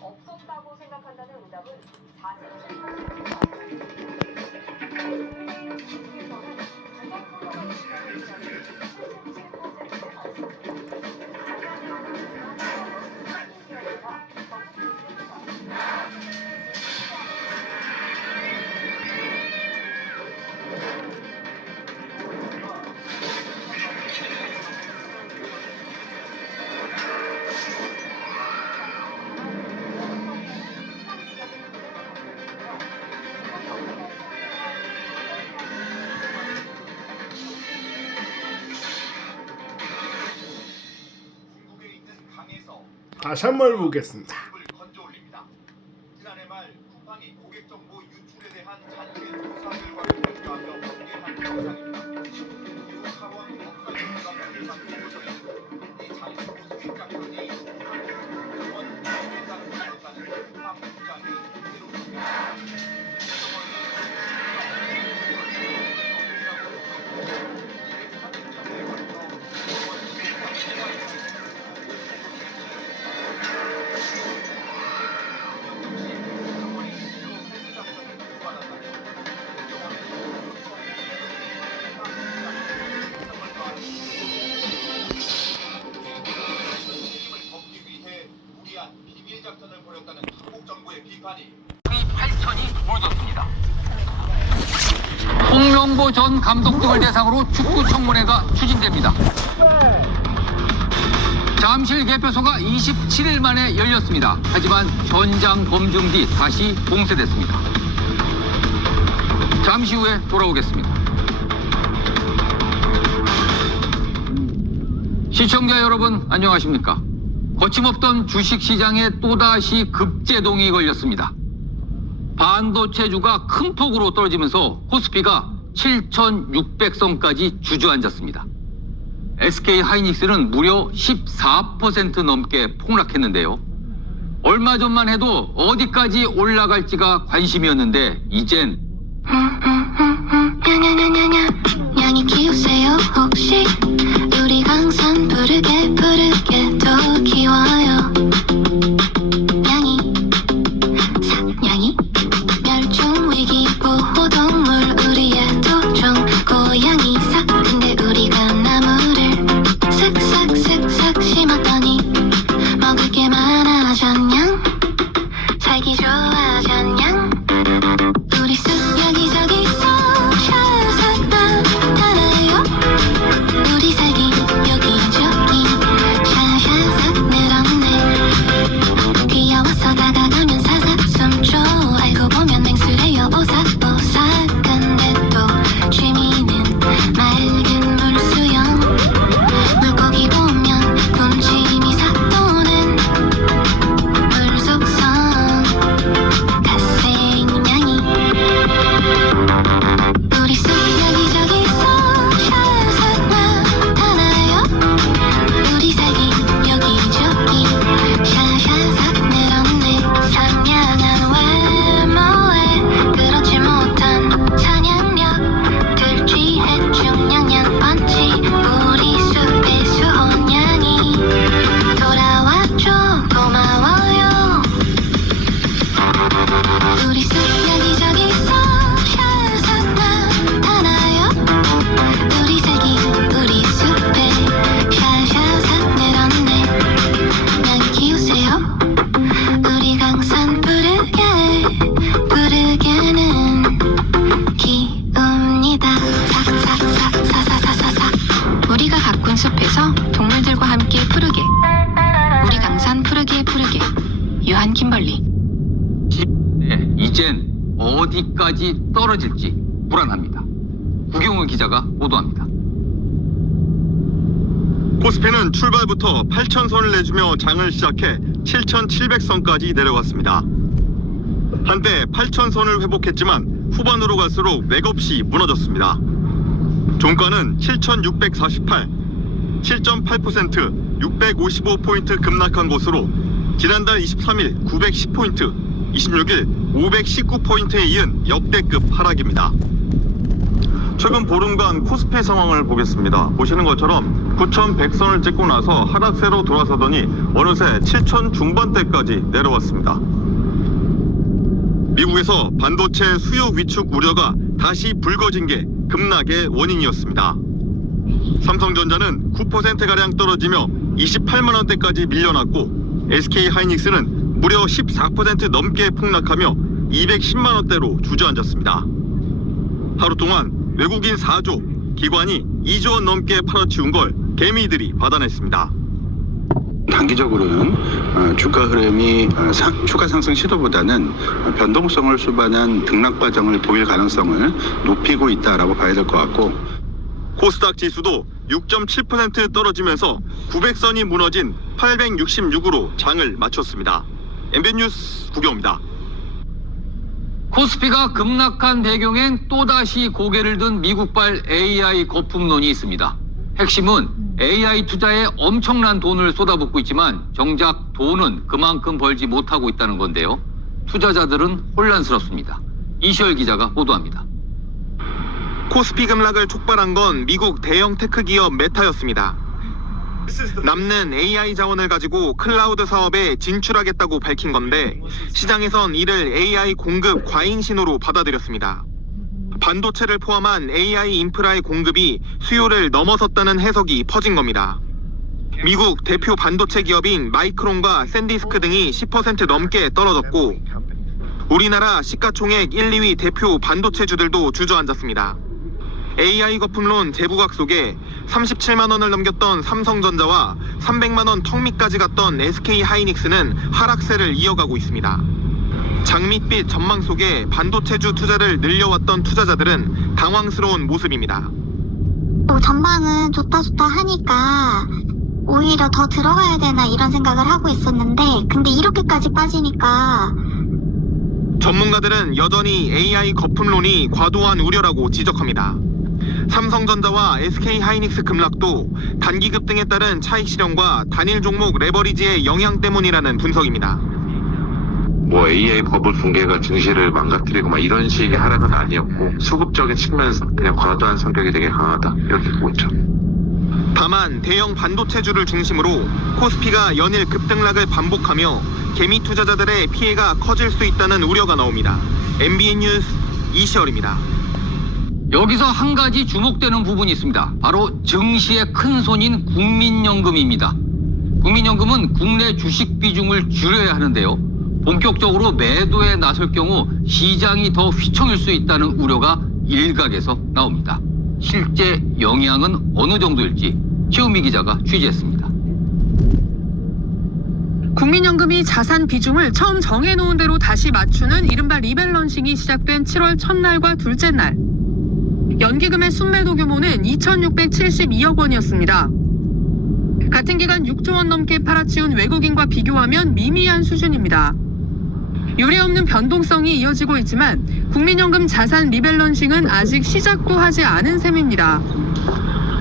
없었다고 생각한다는 응답은 다시 한번 보겠습니다. 지난해 말 쿠팡이 고객 정보 유출에 대한 자체 조사 결과를 발표하며 공개한 영상입니다. 이후 하원 법사위원회가 발표한 보고서에 이 장신구 수익작전이 병원 회장을 비롯하는 쿠팡 부장이 이루어집니다. 비밀 작전을 벌였다는 한국 정부의 비판이 8천이 보여줬습니다. 홍명보 전 감독 등을 대상으로 축구 청문회가 추진됩니다. 잠실 개표소가 27일 만에 열렸습니다. 하지만 현장 검증 뒤 다시 봉쇄됐습니다. 잠시 후에 돌아오겠습니다. 시청자 여러분 안녕하십니까? 거침없던 주식시장에 또다시 급제동이 걸렸습니다. 반도체주가 큰 폭으로 떨어지면서 코스피가 7,600선까지 주저앉았습니다. SK하이닉스는 무려 14% 넘게 폭락했는데요. 얼마 전만 해도 어디까지 올라갈지가 관심이었는데 이젠 양이 키우세요 혹시 우리 강산 부르게 더 키워요 양이 멸종위기 보호동물 우리의 도종 고양이 싹 근데 우리가 나무를 슥슥슥슥 심었더니 먹을 게 많아졌냥 살기 좋아졌냥 우리 숲 여기저기 쏙 나타나요 우리 살기 여기저기 샤샤삭 늘었네 귀여워서 다가가면 사삭 숨죠 알고 보면 냉수래요 오삭오삭 근데 또 취미는 맑은 물수영 물고기 보면 군침이 삭 도는 물속성 갓생냥이 우리 숲 여기저기 쏙 나타나요 우리 살기 여기저기 샤샤삭 늘었네 상냥한 외모에 그렇지 못한 찬양력 들쥐해 중량양 번지 우리 숲의 수호냥이 돌아왔죠 고마워요 우리 숲 여기저기 쏙 나타나요 우리 살기 우리 숲에 샤샤삭 늘었네 양이 키우세요 우리 강산 부르게는 키웁니다 삭삭삭사사사사삭 우리가 가꾼 숲에서 동물들과 함께 푸르게 우리 강산 푸르게 유한 김벌리 이젠 어디까지 떨어질지 불안합니다. 구경훈 기자가 보도합니다. 코스피는 출발부터 8,000선을 내주며 장을 시작해 7,700선까지 내려갔습니다. 한때 8,000선을 회복했지만 후반으로 갈수록 맥없이 무너졌습니다. 종가는 7,648, 7.8%, 655포인트 급락한 것으로 지난달 23일 910포인트, 26일 519포인트에 이은 역대급 하락입니다. 최근 보름간 코스피 상황을 보겠습니다. 보시는 것처럼 9,100선을 찍고 나서 하락세로 돌아서더니 어느새 7,000 중반대까지 내려왔습니다. 미국에서 반도체 수요 위축 우려가 다시 불거진 게 급락의 원인이었습니다. 삼성전자는 9%가량 떨어지며 28만 원대까지 밀려났고 SK하이닉스는 무려 14% 넘게 폭락하며 210만 원대로 주저앉았습니다. 하루 동안 외국인 4조, 기관이 2조 원 넘게 팔아치운 걸 개미들이 받아냈습니다. 단기적으로는 주가 흐름이 추가 상승 시도보다는 변동성을 수반한 등락 과정을 보일 가능성을 높이고 있다라고 봐야 될 것 같고, 코스닥 지수도 6.7% 떨어지면서 900선이 무너진 866으로 장을 마쳤습니다. MBN 뉴스 구경입니다. 코스피가 급락한 배경엔 또다시 고개를 든 미국발 AI 거품론이 있습니다. 핵심은 AI 투자에 엄청난 돈을 쏟아붓고 있지만 정작 돈은 그만큼 벌지 못하고 있다는 건데요. 투자자들은 혼란스럽습니다. 이시열 기자가 보도합니다. 코스피 급락을 촉발한 건 미국 대형 테크 기업 메타였습니다. 남는 AI 자원을 가지고 클라우드 사업에 진출하겠다고 밝힌 건데 시장에선 이를 AI 공급 과잉 신호로 받아들였습니다. 반도체를 포함한 AI 인프라의 공급이 수요를 넘어섰다는 해석이 퍼진 겁니다. 미국 대표 반도체 기업인 마이크론과 샌디스크 등이 10% 넘게 떨어졌고 우리나라 시가총액 1, 2위 대표 반도체주들도 주저앉았습니다. AI 거품론 재부각 속에 37만 원을 넘겼던 삼성전자와 300만 원 턱 밑까지 갔던 SK하이닉스는 하락세를 이어가고 있습니다. 장밋빛 전망 속에 반도체주 투자를 늘려왔던 투자자들은 당황스러운 모습입니다. 전망은 좋다 하니까 오히려 더 들어가야 되나 이런 생각을 하고 있었는데, 근데 이렇게까지 빠지니까. 전문가들은 여전히 AI 거품론이 과도한 우려라고 지적합니다. 삼성전자와 SK하이닉스 급락도 단기 급등에 따른 차익 실현과 단일 종목 레버리지의 영향 때문이라는 분석입니다. AI 버블 붕괴가 증시를 망가뜨리고 이런 식의 하락은 아니었고 수급적인 측면에서 그냥 과도한 성격이 되게 강하다 이렇게 보고 있죠. 다만 대형 반도체주를 중심으로 코스피가 연일 급등락을 반복하며 개미 투자자들의 피해가 커질 수 있다는 우려가 나옵니다. MBN 뉴스 이시열입니다. 여기서 한 가지 주목되는 부분이 있습니다. 바로 증시의 큰 손인 국민연금입니다. 국민연금은 국내 주식 비중을 줄여야 하는데요. 본격적으로 매도에 나설 경우 시장이 더 휘청일 수 있다는 우려가 일각에서 나옵니다. 실제 영향은 어느 정도일지 최우미 기자가 취재했습니다. 국민연금이 자산 비중을 처음 정해놓은 대로 다시 맞추는 이른바 리밸런싱이 시작된 7월 첫날과 둘째 날. 연기금의 순매도 규모는 2,672억 원이었습니다. 같은 기간 6조 원 넘게 팔아치운 외국인과 비교하면 미미한 수준입니다. 유례없는 변동성이 이어지고 있지만 국민연금 자산 리밸런싱은 아직 시작도 하지 않은 셈입니다.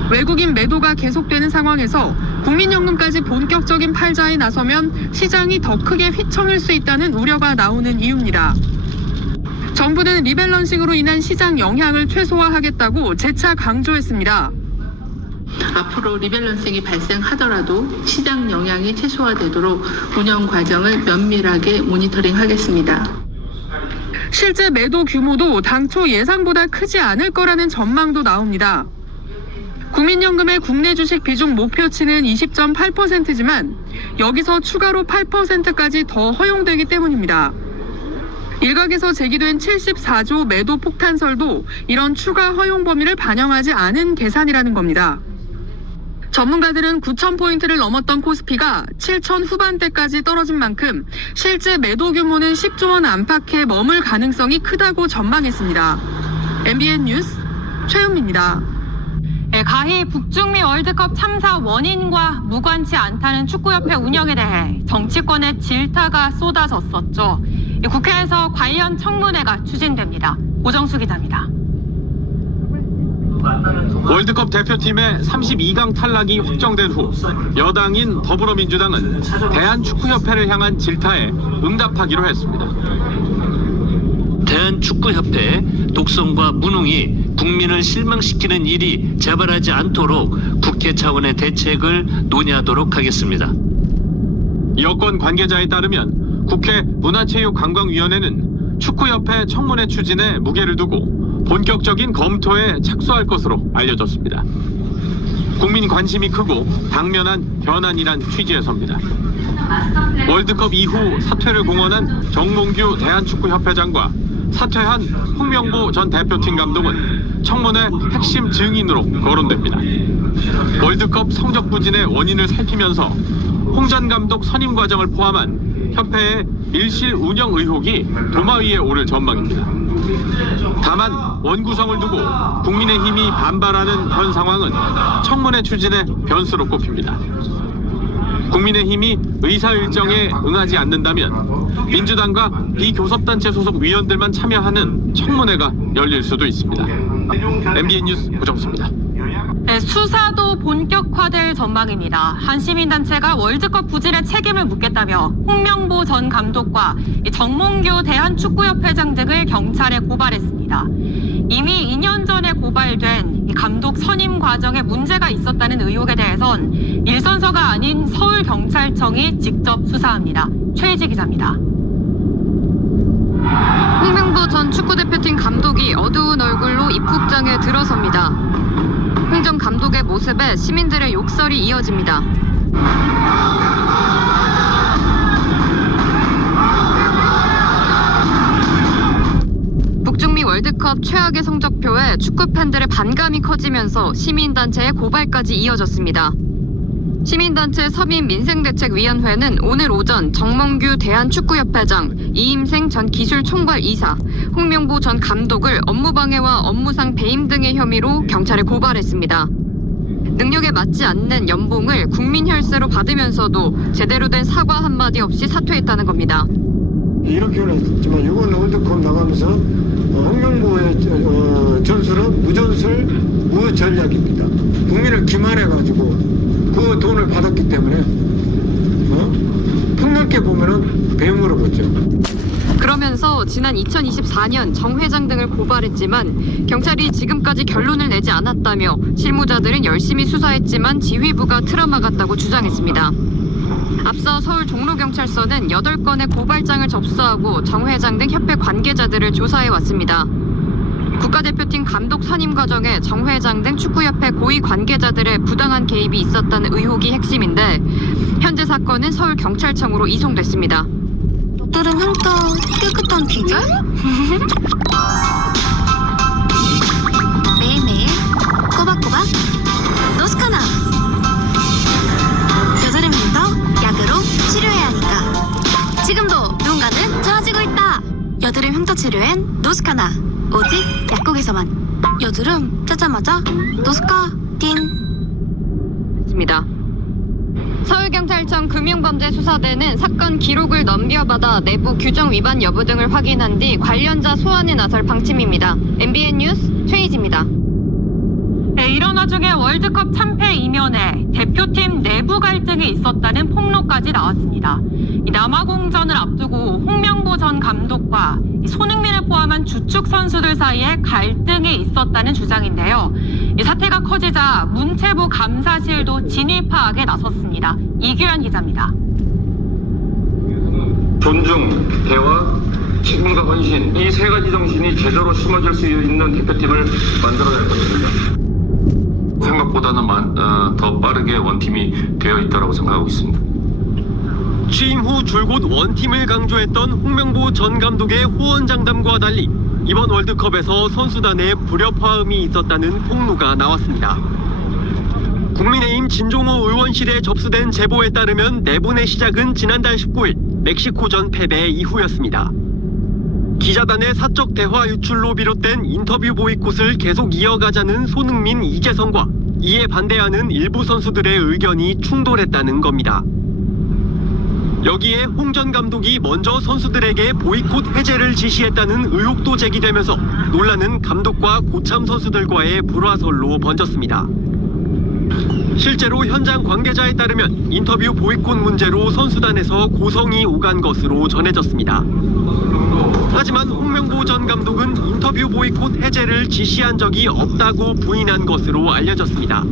외국인 매도가 계속되는 상황에서 국민연금까지 본격적인 팔자에 나서면 시장이 더 크게 휘청일 수 있다는 우려가 나오는 이유입니다. 정부는 리밸런싱으로 인한 시장 영향을 최소화하겠다고 재차 강조했습니다. 앞으로 리밸런싱이 발생하더라도 시장 영향이 최소화되도록 운영 과정을 면밀하게 모니터링하겠습니다. 실제 매도 규모도 당초 예상보다 크지 않을 거라는 전망도 나옵니다. 국민연금의 국내 주식 비중 목표치는 20.8%지만 여기서 추가로 8%까지 더 허용되기 때문입니다. 일각에서 제기된 74조 매도 폭탄설도 이런 추가 허용 범위를 반영하지 않은 계산이라는 겁니다. 전문가들은 9,000포인트를 넘었던 코스피가 7,000 후반대까지 떨어진 만큼 실제 매도 규모는 10조 원 안팎에 머물 가능성이 크다고 전망했습니다. MBN 뉴스 최은미입니다. 가히 북중미 월드컵 참사 원인과 무관치 않다는 축구협회 운영에 대해 정치권의 질타가 쏟아졌었죠. 국회에서 관련 청문회가 추진됩니다. 오정수 기자입니다. 월드컵 대표팀의 32강 탈락이 확정된 후 여당인 더불어민주당은 대한축구협회를 향한 질타에 응답하기로 했습니다. 대한축구협회 독성과 무능이 국민을 실망시키는 일이 재발하지 않도록 국회 차원의 대책을 논의하도록 하겠습니다. 여권 관계자에 따르면 국회 문화체육관광위원회는 축구협회 청문회 추진에 무게를 두고 본격적인 검토에 착수할 것으로 알려졌습니다. 국민 관심이 크고 당면한 현안이란 취지에서입니다. 월드컵 이후 사퇴를 공언한 정몽규 대한축구협회장과 사퇴한 홍명보 전 대표팀 감독은 청문회 핵심 증인으로 거론됩니다. 월드컵 성적 부진의 원인을 살피면서 홍 전 감독 선임 과정을 포함한 협회의 밀실 운영 의혹이 도마 위에 오를 전망입니다. 다만 원구성을 두고 국민의힘이 반발하는 현 상황은 청문회 추진의 변수로 꼽힙니다. 국민의힘이 의사 일정에 응하지 않는다면 민주당과 비교섭단체 소속 위원들만 참여하는 청문회가 열릴 수도 있습니다. MBN 뉴스 고정수입니다. 네, 수사도 본격화될 전망입니다. 한 시민단체가 월드컵 부진의 책임을 묻겠다며 홍명보 전 감독과 정몽규 대한축구협회장 등을 경찰에 고발했습니다. 이미 2년 전에 고발된 감독 선임 과정에 문제가 있었다는 의혹에 대해선 일선서가 아닌 서울경찰청이 직접 수사합니다. 최희지 기자입니다. 홍명보 전 축구대표팀 감독이 어두운 얼굴로 입국장에 들어섭니다. 홍 전 감독의 모습에 시민들의 욕설이 이어집니다. 북중미 월드컵 최악의 성적표에 축구 팬들의 반감이 커지면서 시민단체의 고발까지 이어졌습니다. 시민단체 서민민생대책위원회는 오늘 오전 정몽규 대한축구협회장, 이임생 전 기술총괄 이사, 홍명보 전 감독을 업무방해와 업무상 배임 등의 혐의로 경찰에 고발했습니다. 능력에 맞지 않는 연봉을 국민혈세로 받으면서도 제대로 된 사과 한마디 없이 사퇴했다는 겁니다. 이렇게는 했지만 이번 월드컵 나가면서 홍명보의 전술은 무전술, 무전략입니다. 국민을 기만해가지고 그 돈을 받았기 때문에 폭넓게 보면은 배움으로 보죠. 그러면서 지난 2024년 정 회장 등을 고발했지만 경찰이 지금까지 결론을 내지 않았다며 실무자들은 열심히 수사했지만 지휘부가 트라우마 같다고 주장했습니다. 앞서 서울 종로경찰서는 8건의 고발장을 접수하고 정 회장 등 협회 관계자들을 조사해 왔습니다. 국가대표팀 감독 선임 과정에 정 회장 등 축구협회 고위 관계자들의 부당한 개입이 있었다는 의혹이 핵심인데 현재 사건은 서울경찰청으로 이송됐습니다. 들으면 또 깨끗한 비결? 매일매일 꼬박꼬박 노스카나. 여드름은 더 약으로 치료해야 하니까 지금도 누군가는 좋아지고 있다. 여드름 흉터 치료엔 노스카나. 오직 약국에서만. 여드름 짜자마자 노스카딘. 있습니다. 서울경찰청 금융범죄수사대는 사건 기록을 넘겨받아 내부 규정 위반 여부 등을 확인한 뒤 관련자 소환에 나설 방침입니다. MBN 뉴스 최희지입니다. 네, 이런 와중에 월드컵 참패 이면에 대표팀 내부 갈등이 있었다는 폭로까지 나왔습니다. 남아공전을 앞두고 홍명보 전 감독과 손흥민을 포함한 주축 선수들 사이에 갈등이 있었다는 주장인데요. 이 사태가 커지자 문체부 감사실도 진위 파악에 나섰습니다. 이규현 기자입니다. 존중, 대화, 책임과 헌신, 이 세 가지 정신이 제대로 심어질 수 있는 대표팀을 만들어낼 것입니다. 생각보다는 더 빠르게 원팀이 되어 있다고 생각하고 있습니다. 취임 후 줄곧 원팀을 강조했던 홍명보 전 감독의 호언장담과 달리 이번 월드컵에서 선수단에 불협화음이 있었다는 폭로가 나왔습니다. 국민의힘 진종호 의원실에 접수된 제보에 따르면 내분의 시작은 지난달 19일 멕시코전 패배 이후였습니다. 기자단의 사적 대화 유출로 비롯된 인터뷰 보이콧을 계속 이어가자는 손흥민, 이재성과 이에 반대하는 일부 선수들의 의견이 충돌했다는 겁니다. 여기에 홍 전 감독이 먼저 선수들에게 보이콧 해제를 지시했다는 의혹도 제기되면서 논란은 감독과 고참 선수들과의 불화설로 번졌습니다. 실제로 현장 관계자에 따르면 인터뷰 보이콧 문제로 선수단에서 고성이 오간 것으로 전해졌습니다. 하지만 홍명보 전 감독은 인터뷰 보이콧 해제를 지시한 적이 없다고 부인한 것으로 알려졌습니다.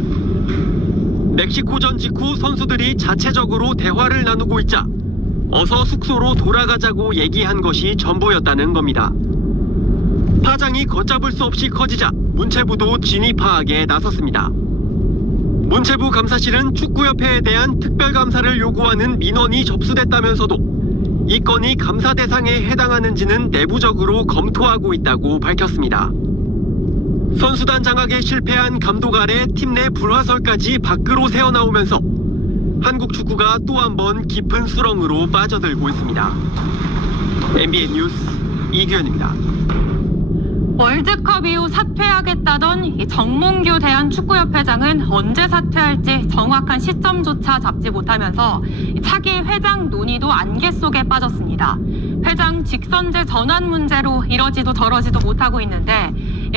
멕시코전 직후 선수들이 자체적으로 대화를 나누고 있자 어서 숙소로 돌아가자고 얘기한 것이 전부였다는 겁니다. 파장이 걷잡을 수 없이 커지자 문체부도 진위 파악에 나섰습니다. 문체부 감사실은 축구협회에 대한 특별감사를 요구하는 민원이 접수됐다면서도 이 건이 감사 대상에 해당하는지는 내부적으로 검토하고 있다고 밝혔습니다. 선수단 장악에 실패한 감독 아래 팀 내 불화설까지 밖으로 새어나오면서 한국 축구가 또 한 번 깊은 수렁으로 빠져들고 있습니다. MBN 뉴스 이규현입니다. 월드컵 이후 사퇴하겠다던 이 정몽규 대한축구협회장은 언제 사퇴할지 정확한 시점조차 잡지 못하면서 차기 회장 논의도 안개 속에 빠졌습니다. 회장 직선제 전환 문제로 이러지도 저러지도 못하고 있는데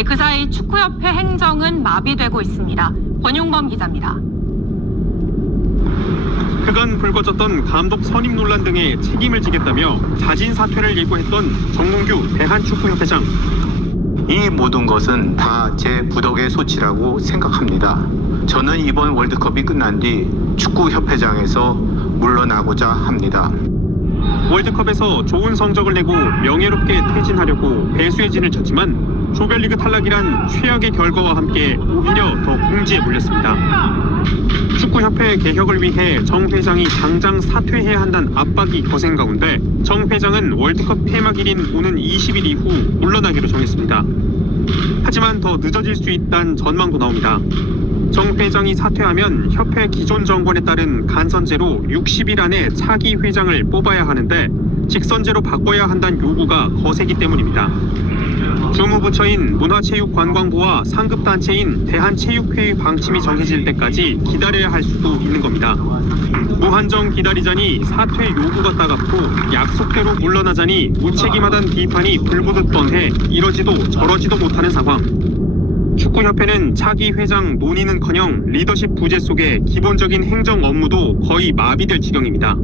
그 사이 축구협회 행정은 마비되고 있습니다. 권용범 기자입니다. 그간 불거졌던 감독 선임 논란 등에 책임을 지겠다며 자진 사퇴를 예고했던 정몽규 대한축구협회장. 이 모든 것은 다 제 부덕의 소치라고 생각합니다. 저는 이번 월드컵이 끝난 뒤 축구협회장에서 물러나고자 합니다. 월드컵에서 좋은 성적을 내고 명예롭게 퇴진하려고 배수의 진을 쳤지만 조별리그 탈락이란 최악의 결과와 함께 오히려 더 궁지에 몰렸습니다. 축구협회 개혁을 위해 정 회장이 당장 사퇴해야 한다는 압박이 거센 가운데 정 회장은 월드컵 폐막일인 오는 20일 이후 물러나기로 정했습니다. 하지만 더 늦어질 수 있다는 전망도 나옵니다. 정 회장이 사퇴하면 협회 기존 정권에 따른 간선제로 60일 안에 차기 회장을 뽑아야 하는데 직선제로 바꿔야 한다는 요구가 거세기 때문입니다. 주무부처인 문화체육관광부와 상급단체인 대한체육회의 방침이 정해질 때까지 기다려야 할 수도 있는 겁니다. 무한정 기다리자니 사퇴 요구가 따갑고 약속대로 물러나자니 무책임하다는 비판이 불보듯 뻔해 이러지도 저러지도 못하는 상황. 축구협회는 차기 회장 논의는커녕 리더십 부재 속에 기본적인 행정 업무도 거의 마비될 지경입니다.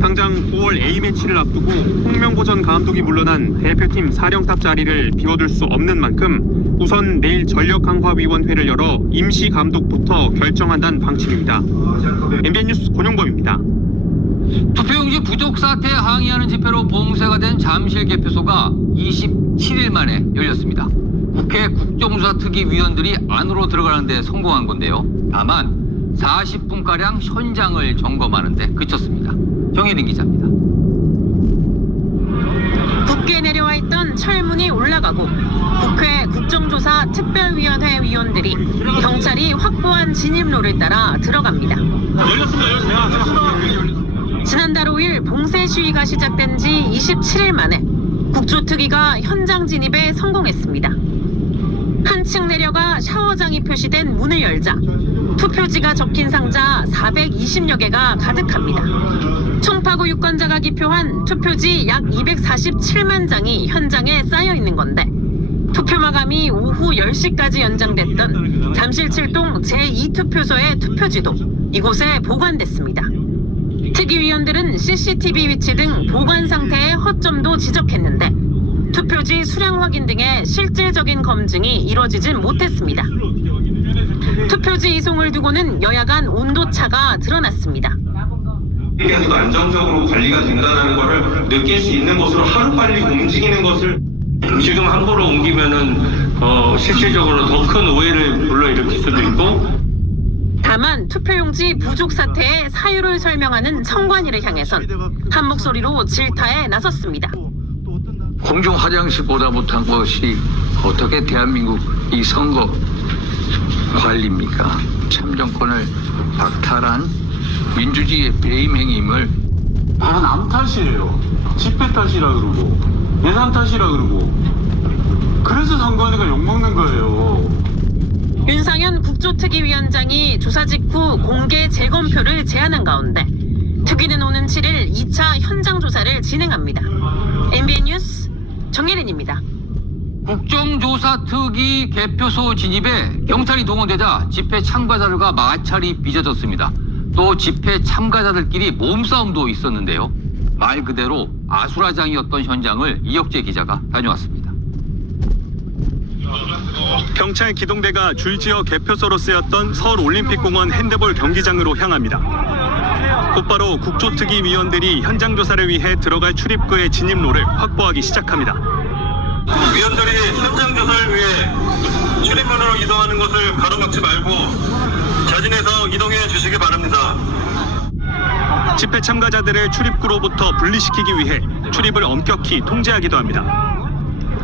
당장 9월 A매치를 앞두고 홍명보 전 감독이 물러난 대표팀 사령탑 자리를 비워둘 수 없는 만큼 우선 내일 전력강화위원회를 열어 임시 감독부터 결정한다는 방침입니다. MBN 뉴스 권용범입니다. 투표용지 부족 사태에 항의하는 집회로 봉쇄가 된 잠실 개표소가 27일 만에 열렸습니다. 국회 국정조사 특위 위원들이 안으로 들어가는 데 성공한 건데요. 다만 40분가량 현장을 점검하는 데 그쳤습니다. 정혜린 기자입니다. 국회에 내려와 있던 철문이 올라가고 국회 국정조사 특별위원회 위원들이 경찰이 확보한 진입로를 따라 들어갑니다. 지난달 5일 봉쇄 시위가 시작된 지 27일 만에 국조특위가 현장 진입에 성공했습니다. 한층 내려가 샤워장이 표시된 문을 열자 투표지가 적힌 상자 420여 개가 가득합니다. 총파고 유권자가 기표한 투표지 약 247만 장이 현장에 쌓여 있는 건데 투표 마감이 오후 10시까지 연장됐던 잠실 7동 제2투표소의 투표지도 이곳에 보관됐습니다. 특위위원들은 CCTV 위치 등 보관 상태의 허점도 지적했는데 투표지 수량 확인 등의 실질적인 검증이 이뤄지진 못했습니다. 투표지 이송을 두고는 여야 간 온도차가 드러났습니다. 계속 안정적으로 관리가 된다는 것을 느낄 수 있는 곳으로 하루빨리 움직이는 것을 지금 함부로 옮기면은 실질적으로 더 큰 오해를 불러일으킬 수도 있고. 다만 투표용지 부족 사태의 사유를 설명하는 청관위를 향해선 한 목소리로 질타에 나섰습니다. 공중 화장실보다 못한 것이 어떻게 대한민국 이 선거 관리입니까? 참정권을 박탈한 민주주의의 배임 행위임을 다른 남 탓이에요. 집회 탓이라 그러고 예산 탓이라 그러고 그래서 선관위가 욕먹는 거예요. 윤상현 국조특위위원장이 조사 직후 공개 재검표를 제안한 가운데 특위는 오는 7일 2차 현장 조사를 진행합니다. MBN 뉴스 정예린입니다. 국정조사 특위 개표소 진입에 경찰이 동원되자 집회 참가자들과 마찰이 빚어졌습니다. 또 집회 참가자들끼리 몸싸움도 있었는데요. 말 그대로 아수라장이었던 현장을 이혁재 기자가 다녀왔습니다. 경찰 기동대가 줄지어 개표소로 쓰였던 서울올림픽공원 핸드볼 경기장으로 향합니다. 곧바로 국조특위위원들이 현장 조사를 위해 들어갈 출입구의 진입로를 확보하기 시작합니다. 위원들이 현장 조사를 위해 출입문으로 이동하는 것을 가로막지 말고 자진해서 이동해 주시기 바랍니다. 집회 참가자들을 출입구로부터 분리시키기 위해 출입을 엄격히 통제하기도 합니다.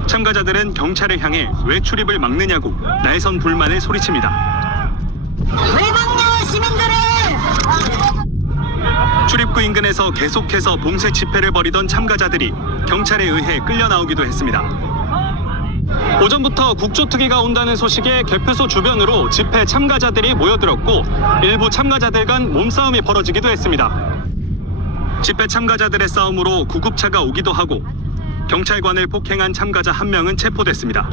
참가자들은 경찰을 향해 왜 출입을 막느냐고 날선 불만을 소리칩니다. 왜 막냐 시민들을! 출입구 인근에서 계속해서 봉쇄 집회를 벌이던 참가자들이 경찰에 의해 끌려 나오기도 했습니다. 오전부터 국조특위가 온다는 소식에 개표소 주변으로 집회 참가자들이 모여들었고 일부 참가자들 간 몸싸움이 벌어지기도 했습니다. 집회 참가자들의 싸움으로 구급차가 오기도 하고 경찰관을 폭행한 참가자 한 명은 체포됐습니다.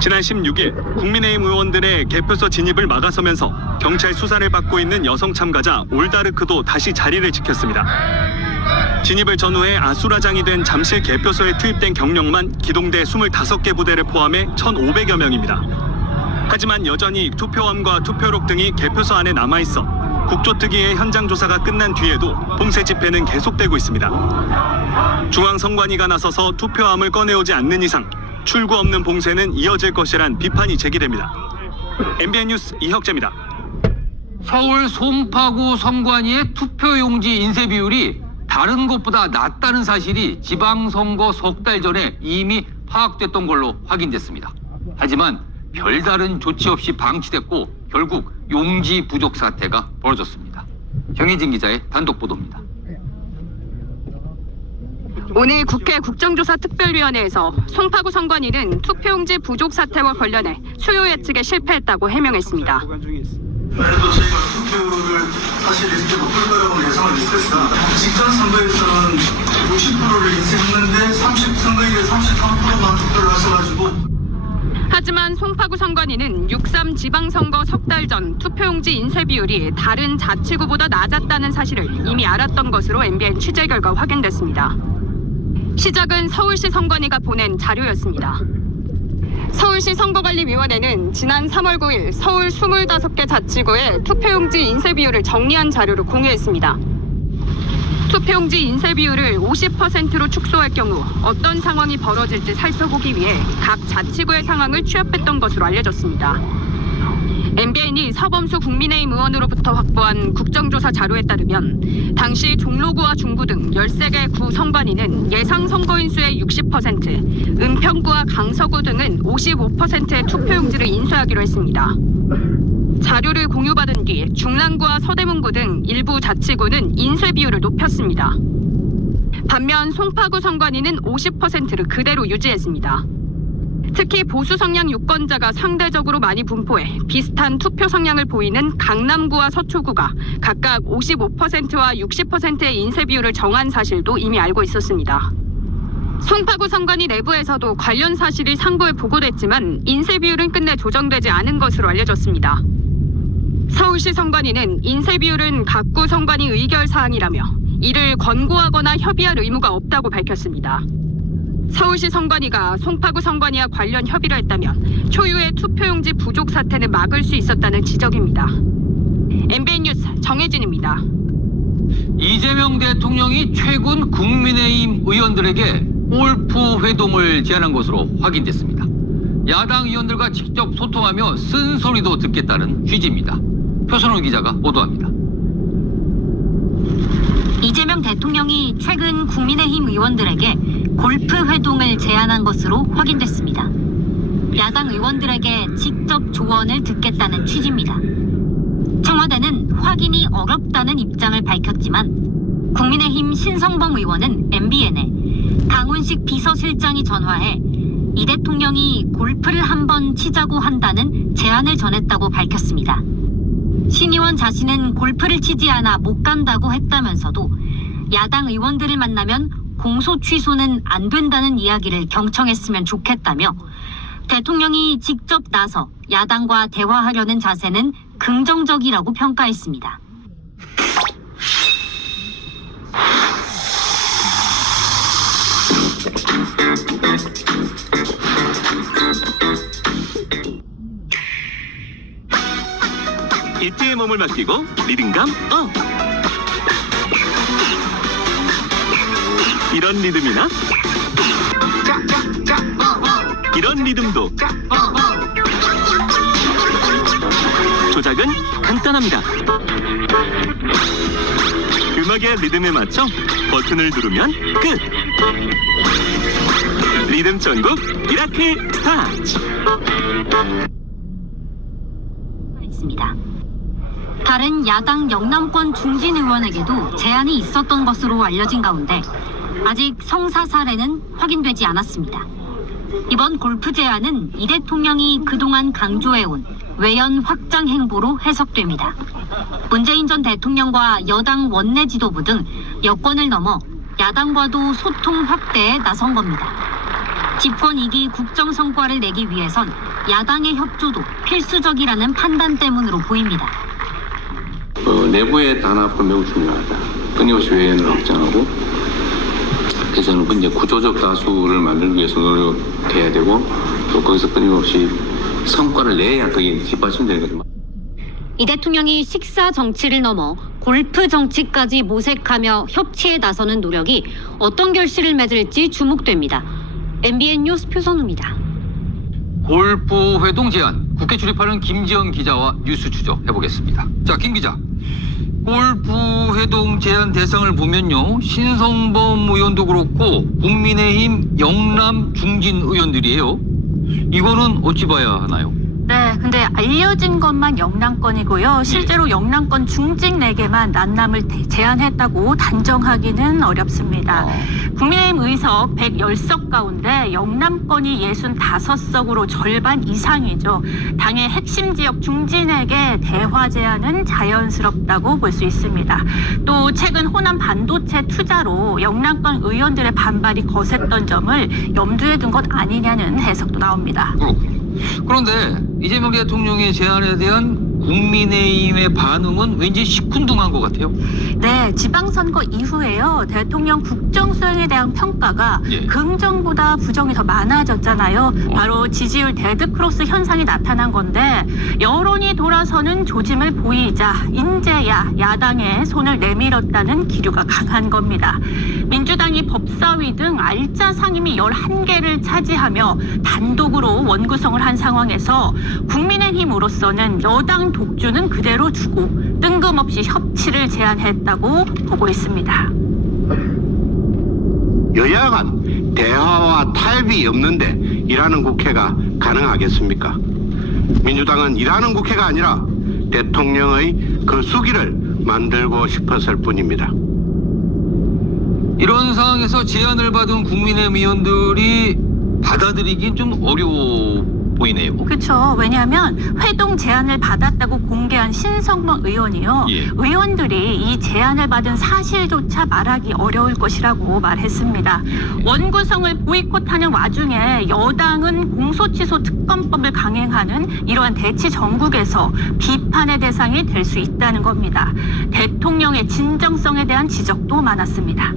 지난 16일 국민의힘 의원들의 개표소 진입을 막아서면서 경찰 수사를 받고 있는 여성 참가자 올다르크도 다시 자리를 지켰습니다. 진입을 전후해 아수라장이 된 잠실 개표소에 투입된 경력만 기동대 25개 부대를 포함해 1,500여 명입니다. 하지만 여전히 투표함과 투표록 등이 개표소 안에 남아있어 국조특위의 현장 조사가 끝난 뒤에도 봉쇄 집회는 계속되고 있습니다. 중앙선관위가 나서서 투표함을 꺼내오지 않는 이상 출구 없는 봉쇄는 이어질 것이란 비판이 제기됩니다. MBN 뉴스 이혁재입니다. 서울 송파구 선관위의 투표용지 인쇄 비율이 다른 곳보다 낮다는 사실이 지방선거 석 달 전에 이미 파악됐던 걸로 확인됐습니다. 하지만 별다른 조치 없이 방치됐고 결국 용지 부족 사태가 벌어졌습니다. 정혜진 기자의 단독 보도입니다. 오늘 국회 국정조사특별위원회에서 송파구 선관위는 투표용지 부족 사태와 관련해 수요 예측에 실패했다고 해명했습니다. 그래도 저희가 투표를 사실 이렇게 높을 거라고 예상을 못했습니다. 직전 선거에서는 60%를 인쇄했는데 선거일에 33%만 투표를 하셔가지고. 하지만 송파구 선관위는 6.3 지방선거 석 달 전 투표용지 인쇄 비율이 다른 자치구보다 낮았다는 사실을 이미 알았던 것으로 MBN 취재 결과 확인됐습니다. 시작은 서울시 선관위가 보낸 자료였습니다. 서울시 선거관리위원회는 지난 3월 9일 서울 25개 자치구의 투표용지 인쇄 비율을 정리한 자료를 공유했습니다. 투표용지 인쇄 비율을 50%로 축소할 경우 어떤 상황이 벌어질지 살펴보기 위해 각 자치구의 상황을 취합했던 것으로 알려졌습니다. MBN이 서범수 국민의힘 의원으로부터 확보한 국정조사 자료에 따르면 당시 종로구와 중구 등 13개 구 선관위는 예상 선거인 수의 60%, 은평구와 강서구 등은 55%의 투표용지를 인쇄하기로 했습니다. 자료를 공유받은 뒤 중랑구와 서대문구 등 일부 자치구는 인쇄 비율을 높였습니다. 반면 송파구 선관위는 50%를 그대로 유지했습니다. 특히 보수 성향 유권자가 상대적으로 많이 분포해 비슷한 투표 성향을 보이는 강남구와 서초구가 각각 55%와 60%의 인쇄 비율을 정한 사실도 이미 알고 있었습니다. 송파구 선관위 내부에서도 관련 사실이 상부에 보고됐지만 인쇄 비율은 끝내 조정되지 않은 것으로 알려졌습니다. 서울시 선관위는 인쇄 비율은 각 구 선관위 의결 사항이라며 이를 권고하거나 협의할 의무가 없다고 밝혔습니다. 서울시 선관위가 송파구 선관위와 관련 협의를 했다면 초유의 투표용지 부족 사태는 막을 수 있었다는 지적입니다. MBN 뉴스 정혜진입니다. 이재명 대통령이 최근 국민의힘 의원들에게 골프 회동을 제안한 것으로 확인됐습니다. 야당 의원들과 직접 소통하며 쓴소리도 듣겠다는 취지입니다. 표선호 기자가 보도합니다. 이재명 대통령이 최근 국민의힘 의원들에게 골프 회동을 제안한 것으로 확인됐습니다. 야당 의원들에게 직접 조언을 듣겠다는 취지입니다. 청와대는 확인이 어렵다는 입장을 밝혔지만 국민의힘 신성범 의원은 MBN에 강훈식 비서실장이 전화해 이 대통령이 골프를 한번 치자고 한다는 제안을 전했다고 밝혔습니다. 신 의원 자신은 골프를 치지 않아 못 간다고 했다면서도 야당 의원들을 만나면 공소 취소는 안 된다는 이야기를 경청했으면 좋겠다며 대통령이 직접 나서 야당과 대화하려는 자세는 긍정적이라고 평가했습니다. 이때의 몸을 맡기고 리듬감 업! 이런 리듬이나 이런 리듬도 조작은 간단합니다. 음악의 리듬에 맞춰 버튼을 누르면 끝! 리듬 전국 미라클 스타트! 있습니다. 다른 야당 영남권 중진 의원에게도 제안이 있었던 것으로 알려진 가운데 아직 성사 사례는 확인되지 않았습니다. 이번 골프 제안은 이 대통령이 그동안 강조해온 외연 확장 행보로 해석됩니다. 문재인 전 대통령과 여당 원내 지도부 등 여권을 넘어 야당과도 소통 확대에 나선 겁니다. 집권 2기 국정 성과를 내기 위해선 야당의 협조도 필수적이라는 판단 때문으로 보입니다. 내부의 단합은 매우 중요하다. 끊임없이 외연을 확장하고 그래서 저는 이제 구조적 다수를 만들기 위해서 노력해야 되고 또 거기서 끊임없이 성과를 내야 그게 뒷받침되는 거죠. 이 대통령이 식사 정치를 넘어 골프 정치까지 모색하며 협치에 나서는 노력이 어떤 결실을 맺을지 주목됩니다. MBN 뉴스 표선우입니다. 골프 회동 제안, 국회 출입하는 김지영 기자와 뉴스 추적해보겠습니다. 자, 김 기자. 골프 회동 제안 대상을 보면요, 신성범 의원도 그렇고 국민의힘 영남 중진 의원들이에요. 이거는 어찌 봐야 하나요? 네, 근데 알려진 것만 영남권이고요. 실제로 영남권 중진 4개만 난남을 제안했다고 단정하기는 어렵습니다. 국민의힘 의석 110석 가운데 영남권이 65석으로 절반 이상이죠. 당의 핵심 지역 중진에게 대화 제안은 자연스럽다고 볼 수 있습니다. 또 최근 호남 반도체 투자로 영남권 의원들의 반발이 거셌던 점을 염두에 둔 것 아니냐는 해석도 나옵니다. 그런데 이재명 대통령의 제안에 대한 국민의힘의 반응은 왠지 시큰둥한 것 같아요. 네, 지방선거 이후에요. 대통령 국정 수행에 대한 평가가 긍정보다 부정이 더 많아졌잖아요. 바로 지지율 데드크로스 현상이 나타난 건데 여론이 돌아서는 조짐을 보이자 인제야 야당에 손을 내밀었다는 기류가 강한 겁니다. 민주당이 법사위 등 알짜 상임위 11개를 차지하며 단독으로 원구성을 한 상황에서 국민의힘으로서는 여당 독주는 그대로 두고 뜬금없이 협치를 제안했다고 보고 있습니다. 여야 간 대화와 타협이 없는데 일하는 국회가 가능하겠습니까? 민주당은 일하는 국회가 아니라 대통령의 그 수기를 만들고 싶었을 뿐입니다. 이런 상황에서 제안을 받은 국민의힘 의원들이 받아들이긴 좀 어려워 보이네요. 그렇죠. 왜냐하면 회동 제안을 받았다고 공개한 신성범 의원이요. 의원들이 이 제안을 받은 사실조차 말하기 어려울 것이라고 말했습니다. 원구성을 보이콧하는 와중에 여당은 공소취소 특검법을 강행하는 이러한 대치 정국에서 비판의 대상이 될 수 있다는 겁니다. 대통령의 진정성에 대한 지적도 많았습니다.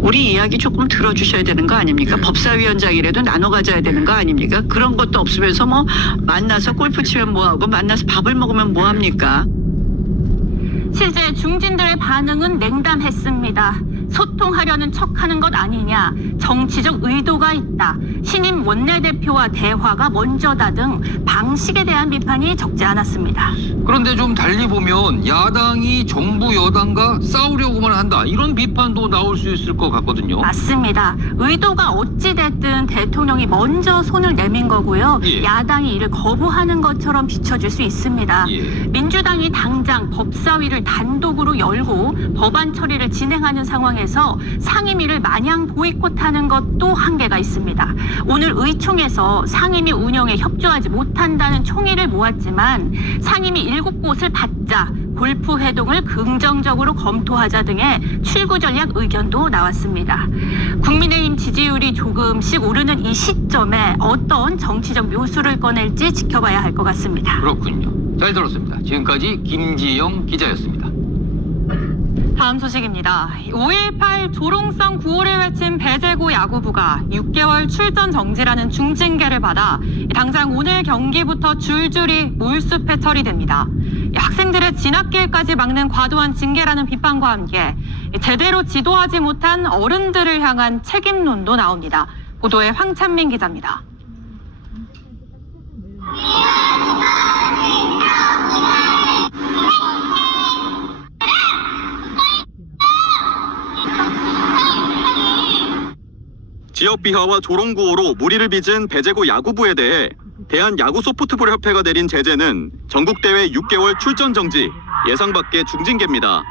우리 이야기 조금 들어주셔야 되는 거 아닙니까? 법사위원장이라도 나눠 가져야 되는 거 아닙니까? 그런 것도 없으면서 뭐 만나서 골프 치면 뭐하고 만나서 밥을 먹으면 뭐합니까? 실제 중진들의 반응은 냉담했습니다. 소통하려는 척하는 것 아니냐, 정치적 의도가 있다, 신임 원내대표와 대화가 먼저다 등 방식에 대한 비판이 적지 않았습니다. 그런데 좀 달리 보면 야당이 정부 여당과 싸우려고만 한다, 이런 비판도 나올 수 있을 것 같거든요. 맞습니다. 의도가 어찌됐든 대통령이 먼저 손을 내민 거고요. 야당이 이를 거부하는 것처럼 비춰질 수 있습니다. 민주당이 당장 법사위를 단독으로 열고 법안 처리를 진행하는 상황에서 상임위를 마냥 보이콧하는 것도 한계가 있습니다. 오늘 의총에서 상임위 운영에 협조하지 못한다는 총의를 모았지만 상임위 7곳을 받자, 골프 회동을 긍정적으로 검토하자 등의 출구 전략 의견도 나왔습니다. 국민의힘 지지율이 조금씩 오르는 이 시점에 어떤 정치적 묘수를 꺼낼지 지켜봐야 할 것 같습니다. 그렇군요. 잘 들었습니다. 지금까지 김지영 기자였습니다. 다음 소식입니다. 5.18 조롱성 구호를 외친 배제고 야구부가 6개월 출전 정지라는 중징계를 받아 당장 오늘 경기부터 줄줄이 몰수패 처리됩니다. 학생들의 진학길까지 막는 과도한 징계라는 비판과 함께 제대로 지도하지 못한 어른들을 향한 책임론도 나옵니다. 보도에 황찬민 기자입니다. 지역 비하와 조롱구호로 무리를 빚은 배제고 야구부에 대해 대한야구소프트볼협회가 내린 제재는 전국대회 6개월 출전 정지, 예상 밖의 중징계입니다.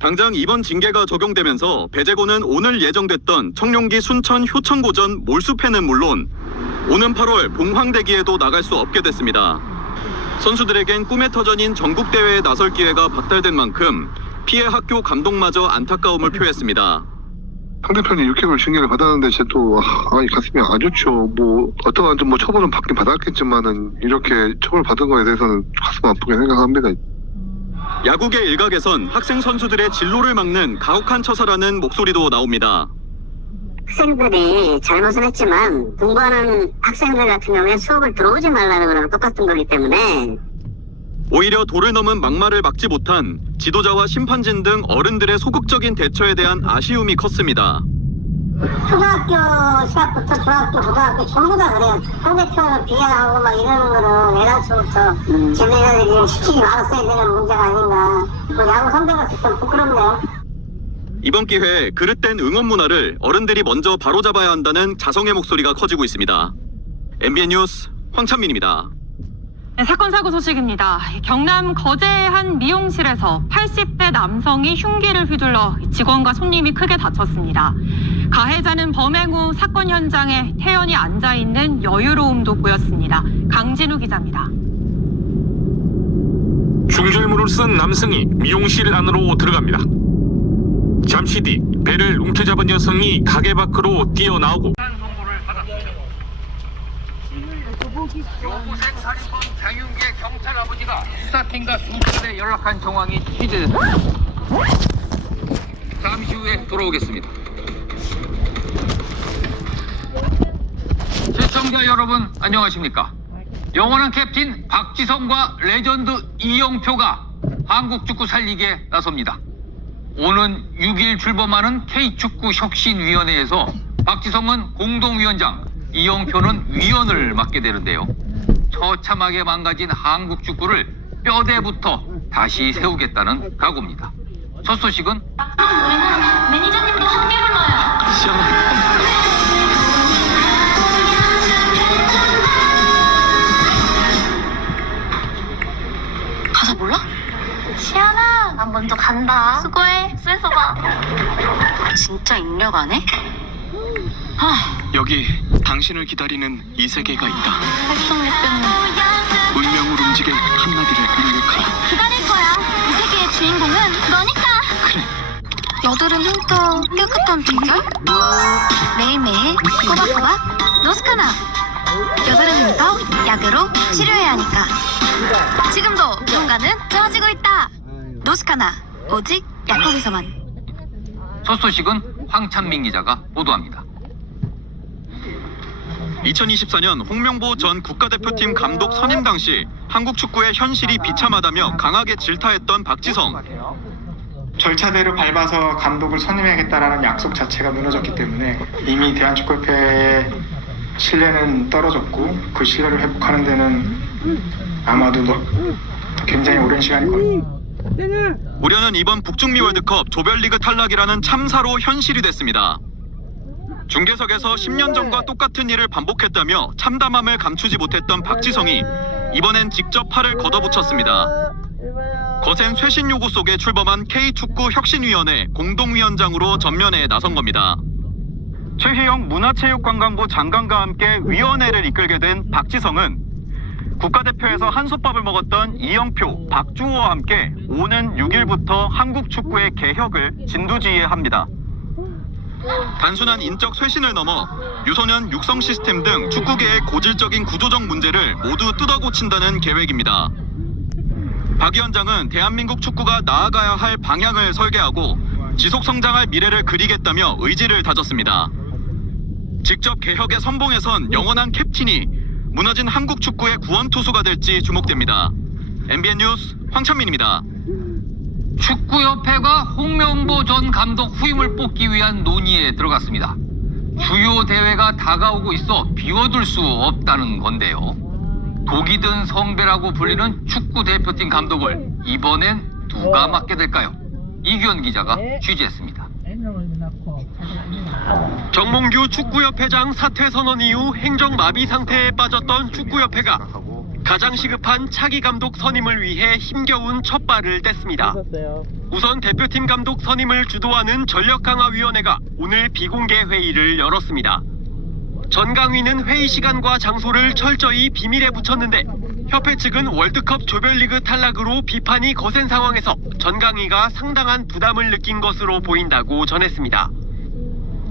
당장 이번 징계가 적용되면서 배제고는 오늘 예정됐던 청룡기 순천 효천고전 몰수패는 물론 오는 8월 봉황대기에도 나갈 수 없게 됐습니다. 선수들에겐 꿈의 터전인 전국대회에 나설 기회가 박탈된 만큼 피해 학교 감독마저 안타까움을 표했습니다. 상대편이 6개월 징계를 받았는데 저도 가슴이 안 좋죠. 뭐 어떠한 좀 처벌은 받긴 받았겠지만은 이렇게 처벌 받은 거에 대해서는 가슴 아프게 생각합니다. 야구계 일각에선 학생 선수들의 진로를 막는 가혹한 처사라는 목소리도 나옵니다. 학생들이 잘못은 했지만 공부하는 학생들 같은 경우에 수업을 들어오지 말라는 거랑 똑같은 거기 때문에 오히려 도를 넘은 막말을 막지 못한 지도자와 심판진 등 어른들의 소극적인 대처에 대한 아쉬움이 컸습니다. 초등학교 시합부터 중학교, 고등학교 전부 다 그래요. 상대편을 비하하고 막 이러는 거는 애당초부터 쟤네들이 시키지 말았어야 되는 문제가 아닌가. 뭐 야구 선배가 좀 부끄럽네요. 이번 기회에 그릇된 응원 문화를 어른들이 먼저 바로잡아야 한다는 자성의 목소리가 커지고 있습니다. MBN 뉴스 황찬민입니다. 네, 사건 사고 소식입니다. 경남 거제의 한 미용실에서 80대 남성이 흉기를 휘둘러 직원과 손님이 크게 다쳤습니다. 가해자는 범행 후 사건 현장에 태연히 앉아있는 여유로움도 보였습니다. 강진우 기자입니다. 중절모를 쓴 남성이 미용실 안으로 들어갑니다. 잠시 뒤 배를 움켜잡은 여성이 가게 밖으로 뛰어나오고 여고생 살인범 장윤기의 경찰 아버지가 수사팀과 수사에 연락한 정황이 취재됐습니다. 잠시 후에 돌아오겠습니다. 시청자 여러분 안녕하십니까? 영원한 캡틴 박지성과 레전드 이영표가 한국 축구 살리기에 나섭니다. 오는 6일 출범하는 K축구혁신위원회에서 박지성은 공동위원장, 이영표는 위원을 맡게 되는데요. 처참하게 망가진 한국 축구를 뼈대부터 다시 세우겠다는 각오입니다. 첫 소식은 우리는 매니저님도 함께 불러요. 가사 몰라? 시연아, 난 먼저 간다. 수고해. 쎄서 봐. 진짜 입력 안 해? 여기 당신을 기다리는 이 세계가 있다. 활동했던 운명을 움직일 한마디를 입력하라. 기다릴 거야. 이 세계의 주인공은 너니까. 여드름 흉터 깨끗한 비결? 매일매일 꼬박꼬박 노스카나. 여드름 흉터 약으로 치료해야 하니까. 지금도 누군가는 좋아지고 있다. 노스카나 오직 약국에서만. 첫 소식은 황찬민 기자가 보도합니다. 2024년 홍명보 전 국가대표팀 감독 선임 당시 한국 축구의 현실이 비참하다며 강하게 질타했던 박지성. 절차대로 밟아서 감독을 선임해야겠다라는 약속 자체가 무너졌기 때문에 이미 대한축구협회의 신뢰는 떨어졌고 그 신뢰를 회복하는 데는 아마도 굉장히 오랜 시간이 걸립니다. 우려는 이번 북중미 월드컵 조별리그 탈락이라는 참사로 현실이 됐습니다. 중계석에서 10년 전과 똑같은 일을 반복했다며 참담함을 감추지 못했던 박지성이 이번엔 직접 팔을 걷어붙였습니다. 거센 쇄신 요구 속에 출범한 K축구혁신위원회 공동위원장으로 전면에 나선 겁니다. 최희영 문화체육관광부 장관과 함께 위원회를 이끌게 된 박지성은 국가대표에서 한솥밥을 먹었던 이영표, 박주호와 함께 오는 6일부터 한국 축구의 개혁을 진두지휘합니다. 단순한 인적 쇄신을 넘어 유소년 육성 시스템 등 축구계의 고질적인 구조적 문제를 모두 뜯어고친다는 계획입니다. 박 위원장은 대한민국 축구가 나아가야 할 방향을 설계하고 지속 성장할 미래를 그리겠다며 의지를 다졌습니다. 직접 개혁의 선봉에 선 영원한 캡틴이 무너진 한국 축구의 구원투수가 될지 주목됩니다. MBN 뉴스 황찬민입니다. 축구협회가 홍명보 전 감독 후임을 뽑기 위한 논의에 들어갔습니다. 주요 대회가 다가오고 있어 비워둘 수 없다는 건데요. 독이 든 성배라고 불리는 축구 대표팀 감독을 이번엔 누가 맡게 될까요? 이규현 기자가 취재했습니다. 정몽규 축구협회장 사퇴 선언 이후 행정 마비 상태에 빠졌던 축구협회가 가장 시급한 차기 감독 선임을 위해 힘겨운 첫 발을 뗐습니다. 우선 대표팀 감독 선임을 주도하는 전력강화위원회가 오늘 비공개 회의를 열었습니다. 전강위는 회의 시간과 장소를 철저히 비밀에 붙였는데 협회 측은 월드컵 조별리그 탈락으로 비판이 거센 상황에서 전강위가 상당한 부담을 느낀 것으로 보인다고 전했습니다.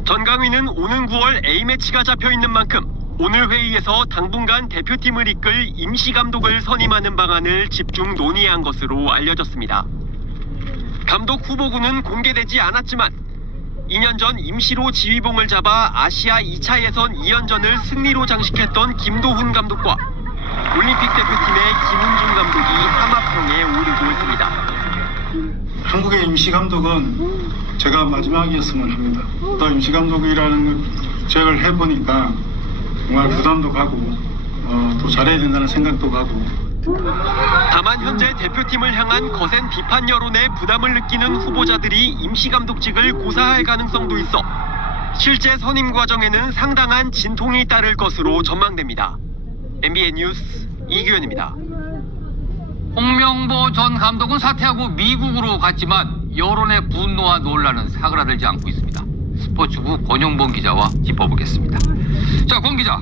전강위는 오는 9월 A매치가 잡혀있는 만큼 오늘 회의에서 당분간 대표팀을 이끌 임시감독을 선임하는 방안을 집중 논의한 것으로 알려졌습니다. 감독 후보군은 공개되지 않았지만 2년 전 임시로 지휘봉을 잡아 아시아 2차 예선 2연전을 승리로 장식했던 김도훈 감독과 올림픽 대표팀의 김은중 감독이 하마평에 오르고 있습니다. 한국의 임시감독은 제가 마지막이었으면 합니다. 또 임시감독이라는 제를 해보니까 정말 부담도 가고 또 잘해야 된다는 생각도 가고. 다만 현재 대표팀을 향한 거센 비판 여론에 부담을 느끼는 후보자들이 임시감독직을 고사할 가능성도 있어 실제 선임 과정에는 상당한 진통이 따를 것으로 전망됩니다. MBN 뉴스 이규현입니다. 홍명보 전 감독은 사퇴하고 미국으로 갔지만 여론의 분노와 논란은 사그라들지 않고 있습니다. 스포츠부 권용범 기자와 짚어보겠습니다. 자, 권 기자.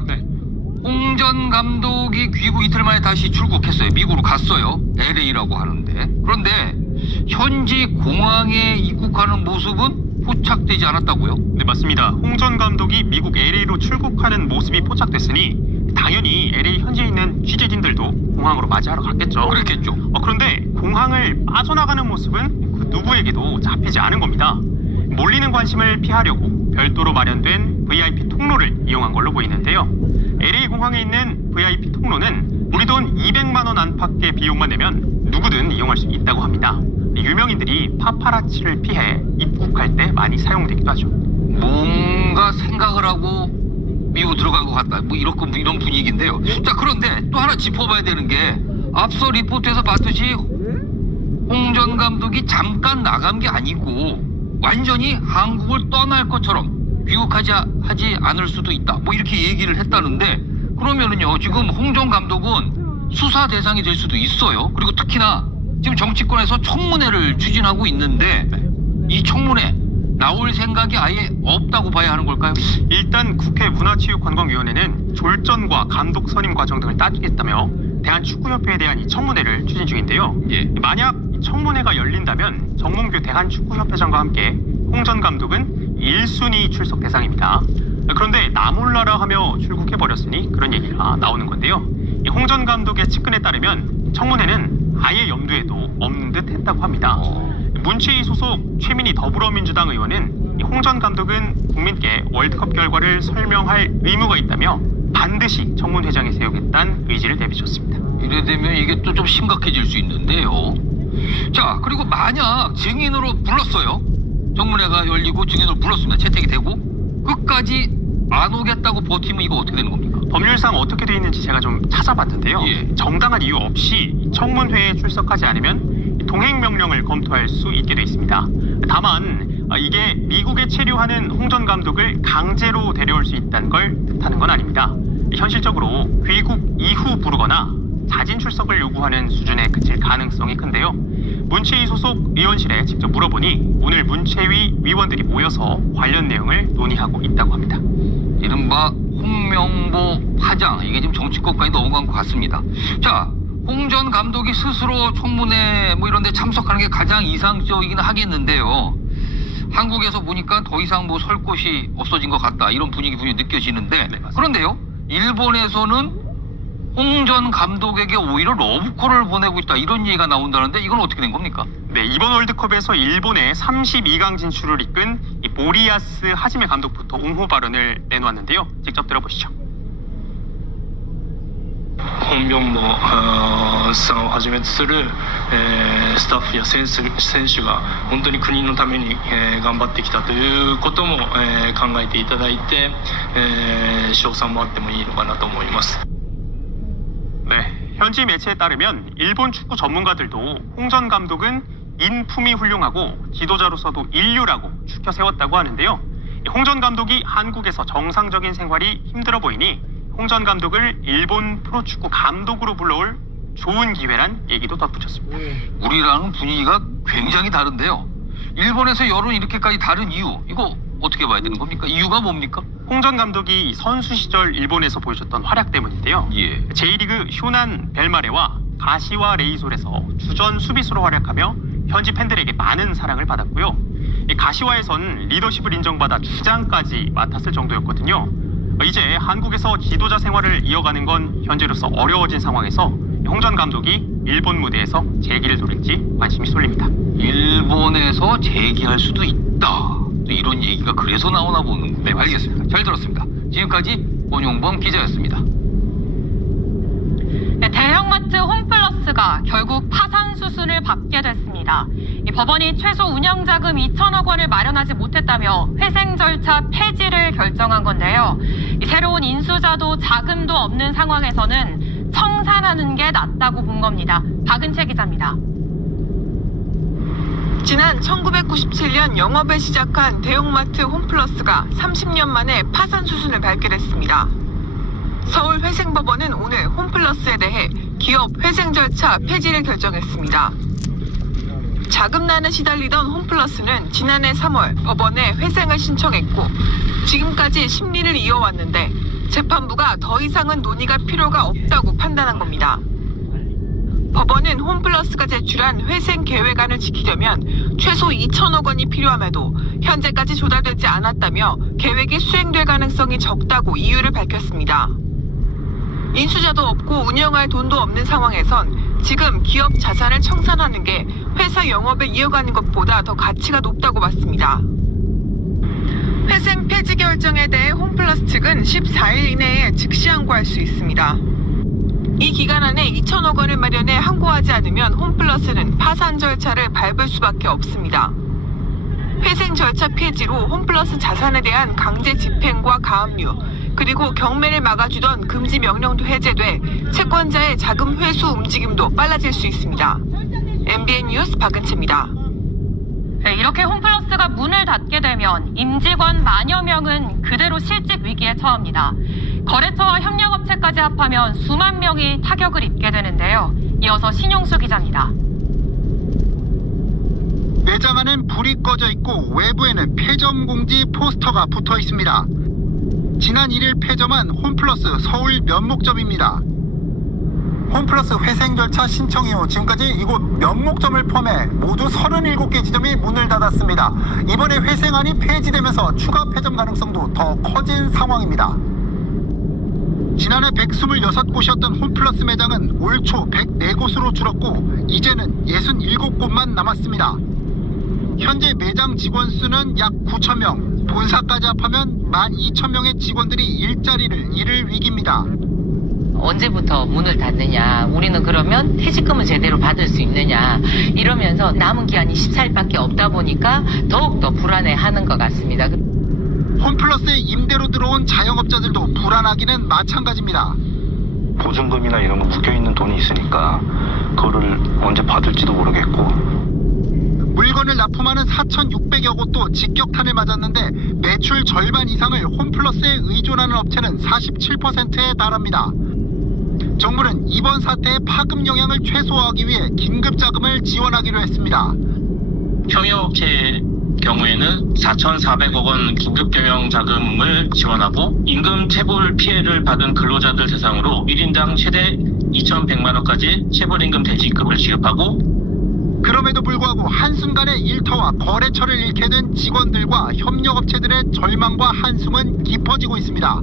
홍 전 감독이 귀국 이틀 만에 다시 출국했어요. 미국으로 갔어요. LA라고 하는데. 그런데 현지 공항에 입국하는 모습은 포착되지 않았다고요? 네, 맞습니다. 홍 전 감독이 미국 LA로 출국하는 모습이 포착됐으니 당연히 LA 현지에 있는 취재진들도 공항으로 맞이하러 갔겠죠. 그렇겠죠. 그런데 공항을 빠져나가는 모습은 그 누구에게도 잡히지 않은 겁니다. 몰리는 관심을 피하려고 별도로 마련된 VIP 통로를 이용한 걸로 보이는데요. LA 공항에 있는 VIP 통로는 우리 돈 200만 원 안팎의 비용만 내면 누구든 이용할 수 있다고 합니다. 유명인들이 파파라치를 피해 입국할 때 많이 사용되기도 하죠. 뭔가 생각을 하고 미국 들어간 것 같다. 뭐 이런 분위기인데요. 자, 그런데 또 하나 짚어봐야 되는 게 앞서 리포트에서 봤듯이 홍 전 감독이 잠깐 나간 게 아니고 완전히 한국을 떠날 것처럼 귀국하지 않을 수도 있다. 뭐 이렇게 얘기를 했다는데 그러면은요 지금 홍 전 감독은 수사 대상이 될 수도 있어요. 그리고 특히나 지금 정치권에서 청문회를 추진하고 있는데 이 청문회 나올 생각이 아예 없다고 봐야 하는 걸까요? 일단 국회 문화체육관광위원회는 졸전과 감독 선임 과정 등을 따지겠다며 대한축구협회에 대한 이 청문회를 추진 중인데요. 만약 청문회가 열린다면 정몽규 대한축구협회장과 함께 홍 전 감독은 1순위 출석 대상입니다. 그런데 나 몰라라 하며 출국해버렸으니 그런 얘기가 나오는 건데요. 홍 전 감독의 측근에 따르면 청문회는 아예 염두에도 없는 듯 했다고 합니다. 문체위 소속 최민희 더불어민주당 의원은 홍 전 감독은 국민께 월드컵 결과를 설명할 의무가 있다며 반드시 청문회장에 세우겠다는 의지를 내비쳤습니다. 이래 되면 이게 또 좀 심각해질 수 있는데요. 자, 그리고 만약 증인으로 불렀어요. 청문회가 열리고 증인으로 불렀습니다. 채택이 되고 끝까지 안 오겠다고 버티면 이거 어떻게 되는 겁니까? 법률상 어떻게 돼 있는지 제가 좀 찾아봤는데요. 정당한 이유 없이 청문회에 출석하지 않으면 동행명령을 검토할 수 있게 돼 있습니다. 다만 이게 미국에 체류하는 홍 전 감독을 강제로 데려올 수 있다는 걸 뜻하는 건 아닙니다. 현실적으로 귀국 이후 부르거나 자진 출석을 요구하는 수준에 그칠 가능성이 큰데요. 문체위 소속 위원실에 직접 물어보니 오늘 문체위 위원들이 모여서 관련 내용을 논의하고 있다고 합니다. 이른바 홍명보 파장, 이게 지금 정치권까지 넘어간 것 같습니다. 자, 홍 전 감독이 스스로 청문회 뭐 이런 데 참석하는 게 가장 이상적이긴 하겠는데요. 한국에서 보니까 더 이상 뭐 설 곳이 없어진 것 같다, 이런 분위기 분명히 느껴지는데 그런데요, 일본에서는 홍 전 감독에게 오히려 러브콜을 보내고 있다 이런 얘기가 나온다는데 이건 어떻게 된 겁니까? 네, 이번 월드컵에서 일본의 32강 진출을 이끈 이 모리야스 하지메 감독부터 옹호 발언을 내놓았는데요. 직접 들어보시죠. 本名もさんをはじめとする、スタッフや選手が本当に国のために、頑張ってきたということも、考えていただいて、賞賛もあってもいいのかなと思います。 네, 현지 매체에 따르면 일본 축구 전문가들도 홍 전 감독은 인품이 훌륭하고 지도자로서도 인류라고 추켜 세웠다고 하는데요. 홍 전 감독이 한국에서 정상적인 생활이 힘들어 보이니 홍 전 감독을 일본 프로축구 감독으로 불러올 좋은 기회란 얘기도 덧붙였습니다. 우리랑은 분위기가 굉장히 다른데요. 일본에서 여론이 이렇게까지 다른 이유 이거 어떻게 봐야 되는 겁니까? 이유가 뭡니까? 홍 전 감독이 선수 시절 일본에서 보여줬던 활약 때문인데요. J리그 휴난 벨마레와 가시와 레이솔에서 주전 수비수로 활약하며 현지 팬들에게 많은 사랑을 받았고요. 가시와에선 리더십을 인정받아 주장까지 맡았을 정도였거든요. 이제 한국에서 지도자 생활을 이어가는 건 현재로서 어려워진 상황에서 홍 전 감독이 일본 무대에서 재기를 노릴지 관심이 쏠립니다. 일본에서 재기할 수도 있다. 또 이런 얘기가 그래서 나오나 보는. 네, 알겠습니다. 잘 들었습니다. 지금까지 원용범 기자였습니다. 네, 대형마트 홈플러스가 결국 파산 수순을 밟게 됐습니다. 이 법원이 최소 운영자금 2천억 원을 마련하지 못했다며 회생 절차 폐지를 결정한 건데요. 이 새로운 인수자도 자금도 없는 상황에서는 청산하는 게 낫다고 본 겁니다. 박은채 기자입니다. 지난 1997년 영업을 시작한 대형마트 홈플러스가 30년 만에 파산 수순을 밟게 됐습니다. 서울회생법원은 오늘 홈플러스에 대해 기업 회생 절차 폐지를 결정했습니다. 자금난에 시달리던 홈플러스는 지난해 3월 법원에 회생을 신청했고 지금까지 심리를 이어왔는데 재판부가 더 이상은 논의가 필요가 없다고 판단한 겁니다. 법원은 홈플러스가 제출한 회생 계획안을 지키려면 최소 2천억 원이 필요함에도 현재까지 조달되지 않았다며 계획이 수행될 가능성이 적다고 이유를 밝혔습니다. 인수자도 없고 운영할 돈도 없는 상황에선 지금 기업 자산을 청산하는 게 회사 영업을 이어가는 것보다 더 가치가 높다고 봤습니다. 회생 폐지 결정에 대해 홈플러스 측은 14일 이내에 즉시 항고할 수 있습니다. 이 기간 안에 2천억 원을 마련해 항고하지 않으면 홈플러스는 파산 절차를 밟을 수밖에 없습니다. 회생 절차 폐지로 홈플러스 자산에 대한 강제 집행과 가압류, 그리고 경매를 막아주던 금지 명령도 해제돼 채권자의 자금 회수 움직임도 빨라질 수 있습니다. MBN 뉴스 박은채입니다. 네, 이렇게 홈플러스가 문을 닫게 되면 임직원 만여 명은 그대로 실직 위기에 처합니다. 거래처와 협력업체까지 합하면 수만 명이 타격을 입게 되는데요. 이어서 신용수 기자입니다. 매장 안은 불이 꺼져 있고 외부에는 폐점 공지 포스터가 붙어 있습니다. 지난 1일 폐점한 홈플러스 서울 면목점입니다. 홈플러스 회생 절차 신청 이후 지금까지 이곳 면목점을 포함해 모두 37개 지점이 문을 닫았습니다. 이번에 회생안이 폐지되면서 추가 폐점 가능성도 더 커진 상황입니다. 지난해 126곳이었던 홈플러스 매장은 올 초 104곳으로 줄었고 이제는 67곳만 남았습니다. 현재 매장 직원 수는 약 9,000명, 본사까지 합하면 12,000명의 직원들이 일자리를 잃을 위기입니다. 언제부터 문을 닫느냐, 우리는 그러면 퇴직금을 제대로 받을 수 있느냐, 이러면서 남은 기한이 14일밖에 없다 보니까 더욱더 불안해하는 것 같습니다. 홈플러스에 임대로 들어온 자영업자들도 불안하기는 마찬가지입니다. 보증금이나 이런 거 묶여있는 돈이 있으니까 그거를 언제 받을지도 모르겠고, 물건을 납품하는 4,600여 곳도 직격탄을 맞았는데 매출 절반 이상을 홈플러스에 의존하는 업체는 47%에 달합니다. 정부는 이번 사태의 파급 영향을 최소화하기 위해 긴급 자금을 지원하기로 했습니다. 협력업체의 경우에는 4,400억 원 긴급 경영 자금을 지원하고 임금 체불 피해를 받은 근로자들 대상으로 1인당 최대 2,100만 원까지 체불임금 대지급을 지급하고, 그럼에도 불구하고 한순간에 일터와 거래처를 잃게 된 직원들과 협력업체들의 절망과 한숨은 깊어지고 있습니다.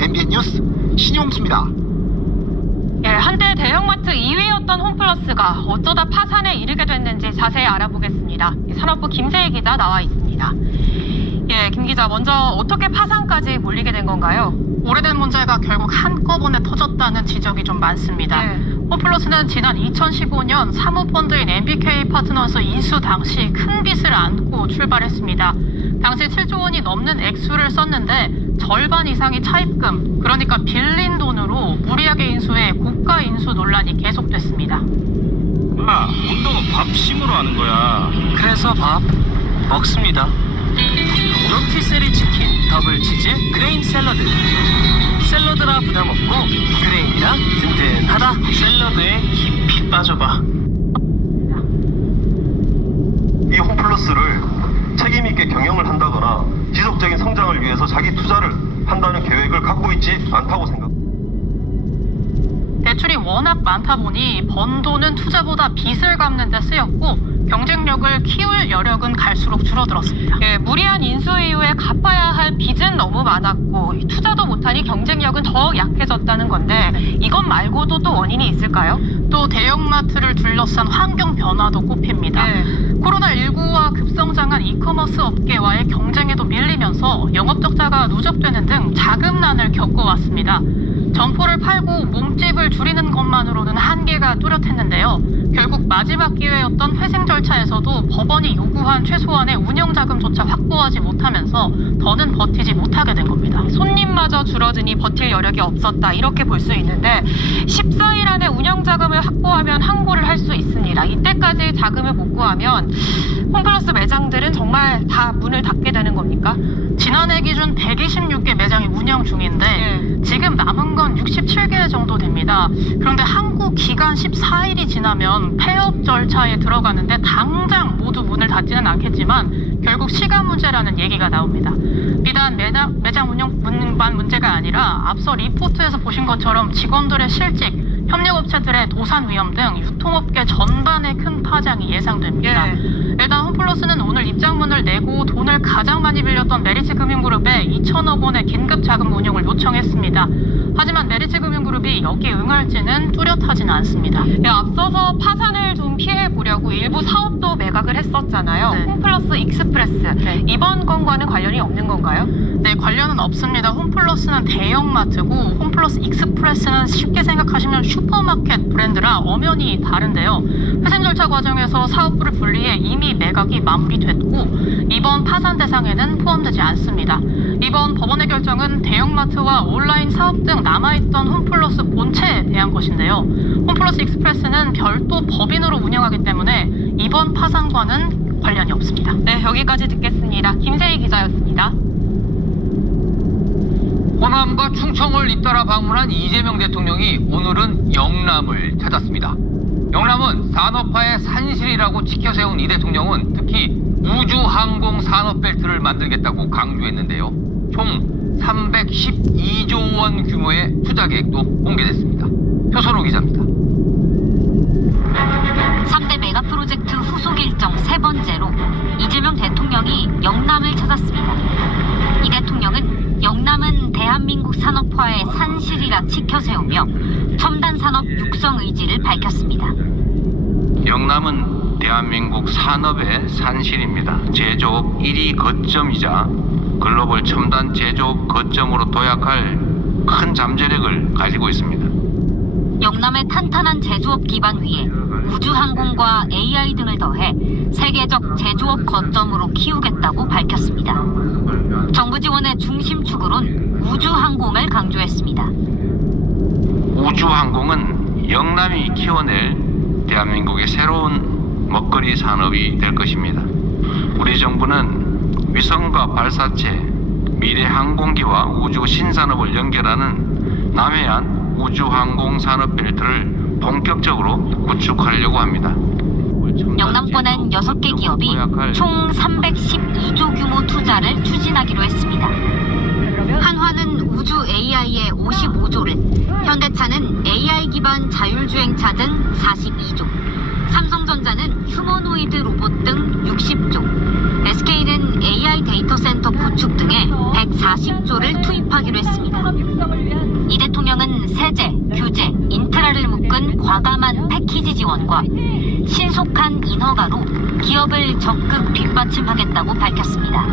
MBN 뉴스 신용수입니다. 한때 대형마트 2위였던 홈플러스가 어쩌다 파산에 이르게 됐는지 자세히 알아보겠습니다. 산업부 김세희 기자 나와 있습니다. 예, 김 기자, 먼저 어떻게 파산까지 몰리게 된 건가요? 오래된 문제가 결국 한꺼번에 터졌다는 지적이 좀 많습니다. 홈플러스는 지난 2015년 사모펀드인 MBK 파트너스 인수 당시 큰 빚을 안고 출발했습니다. 당시 7조 원이 넘는 액수를 썼는데 절반 이상이 차입금, 그러니까 빌린 돈으로 무리하게 인수해 고가 인수 논란이 계속됐습니다. 운동은 밥심으로 하는 거야. 그래서 밥 먹습니다. 로티세리 치킨, 더블 치즈, 그레인 샐러드. 샐러드라 부담 없고 그레인이라 든든하다. 샐러드에 깊이 빠져봐. 이 홈플러스를 책임 있게 경영을 한다거나 지속적인 성장을 위해서 자기 투자를 한다는 계획을 갖고 있지 않다고 생각합니다. 대출이 워낙 많다 보니 번 돈은 투자보다 빚을 갚는 데 쓰였고 경쟁력을 키울 여력은 갈수록 줄어들었습니다. 예, 무리한 인수 이후에 갚아야 할 빚은 너무 많았고 투자도 못하니 경쟁력은 더 약해졌다는 건데 이것 말고도 또 원인이 있을까요? 또 대형마트를 둘러싼 환경 변화도 꼽힙니다. 코로나19와 급성장한 이커머스 업계와의 경쟁에도 밀리면서 영업 적자가 누적되는 등 자금난을 겪어왔습니다. 점포를 팔고 몸집을 줄이는 것만으로는 한계가 뚜렷했는데요. 결국 마지막 기회였던 회생 절차에서도 법원이 요구한 최소한의 운영자금조차 확보하지 못하면서 더는 버티지 못하게 된 겁니다. 손님마저 줄어드니 버틸 여력이 없었다, 이렇게 볼 수 있는데 14일 안에 운영자금을 확보하면 항고를 할 수 있습니다. 이때까지 자금을 못 구하면 홈플러스 매장들은 정말 다 문을 닫게 되는 겁니까? 지난해 기준 126개 매장이 운영 중인데 지금 남은 건 67개 정도 됩니다. 그런데 항고 기간 14일이 지나면 폐업 절차에 들어가는데 당장 모두 문을 닫지는 않겠지만 결국 시간 문제라는 얘기가 나옵니다. 비단 매장 운영만 문제가 아니라 앞서 리포트에서 보신 것처럼 직원들의 실직, 협력업체들의 도산 위험 등 유통업계 전반에 큰 파장이 예상됩니다. 일단 홈플러스는 오늘 입장문을 내고 돈을 가장 많이 빌렸던 메리츠 금융그룹에 2천억 원의 긴급 자금 운용을 요청했습니다. 하지만 메리츠 금융그룹이 여기에 응할지는 뚜렷하지는 않습니다. 앞서서 파산을 좀 피해보려고 일부 사업도 매각을 했었잖아요. 홈플러스 익스프레스. 이번 건과는 관련이 없는 건가요? 네, 관련은 없습니다. 홈플러스는 대형마트고 홈플러스 익스프레스는 쉽게 생각하시면 슈퍼마켓 브랜드라 엄연히 다른데요. 회생 절차 과정에서 사업부를 분리해 이미 매각이 마무리됐고 이번 파산 대상에는 포함되지 않습니다. 이번 법원의 결정은 대형마트와 온라인 사업 등 남아있던 홈플러스 본체에 대한 것인데요. 홈플러스 익스프레스는 별도 법인으로 운영하기 때문에 이번 파산과는 관련이 없습니다. 네, 여기까지 듣겠습니다. 김세희 기자였습니다. 호남과 충청을 잇따라 방문한 이재명 대통령이 오늘은 영남을 찾았습니다. 영남은 산업화의 산실이라고 지켜세운 이 대통령은 특히 우주항공 산업벨트를 만들겠다고 강조했는데요. 총 312조 원 규모의 투자 계획도 공개됐습니다. 표선호 기자입니다. 3대 메가 프로젝트 후속 일정 세 번째로 이재명 대통령이 영남을 찾았습니다. 이 대통령은 영남은 대한민국 산업화의 산실이라 지켜세우며 첨단 산업 육성 의지를 밝혔습니다. 영남은 대한민국 산업의 산실입니다. 제조업 1위 거점이자 글로벌 첨단 제조업 거점으로 도약할 큰 잠재력을 가지고 있습니다. 영남의 탄탄한 제조업 기반 위에 우주항공과 AI 등을 더해 세계적 제조업 거점으로 키우겠다고 밝혔습니다. 정부 지원의 중심축으론 우주항공을 강조했습니다. 우주항공은 영남이 키워낼 대한민국의 새로운 먹거리 산업이 될 것입니다. 우리 정부는 위성과 발사체, 미래 항공기와 우주 신산업을 연결하는 남해안 우주항공 산업 벨트를 본격적으로 구축하려고 합니다. 영남권은 6개 기업이 총 312조 규모 투자를 추진하기로 했습니다. 한화는 우주 AI에 55조를, 현대차는 AI 기반 자율주행차 등 42조, 삼성전자는 휴머노이드 로봇 등 60조, SK는 AI 데이터 센터 구축 등에 240조를 투입하기로 했습니다. 이 대통령은 세제, 규제, 인프라를 묶은 과감한 패키지 지원과 신속한 인허가로 기업을 적극 뒷받침하겠다고 밝혔습니다.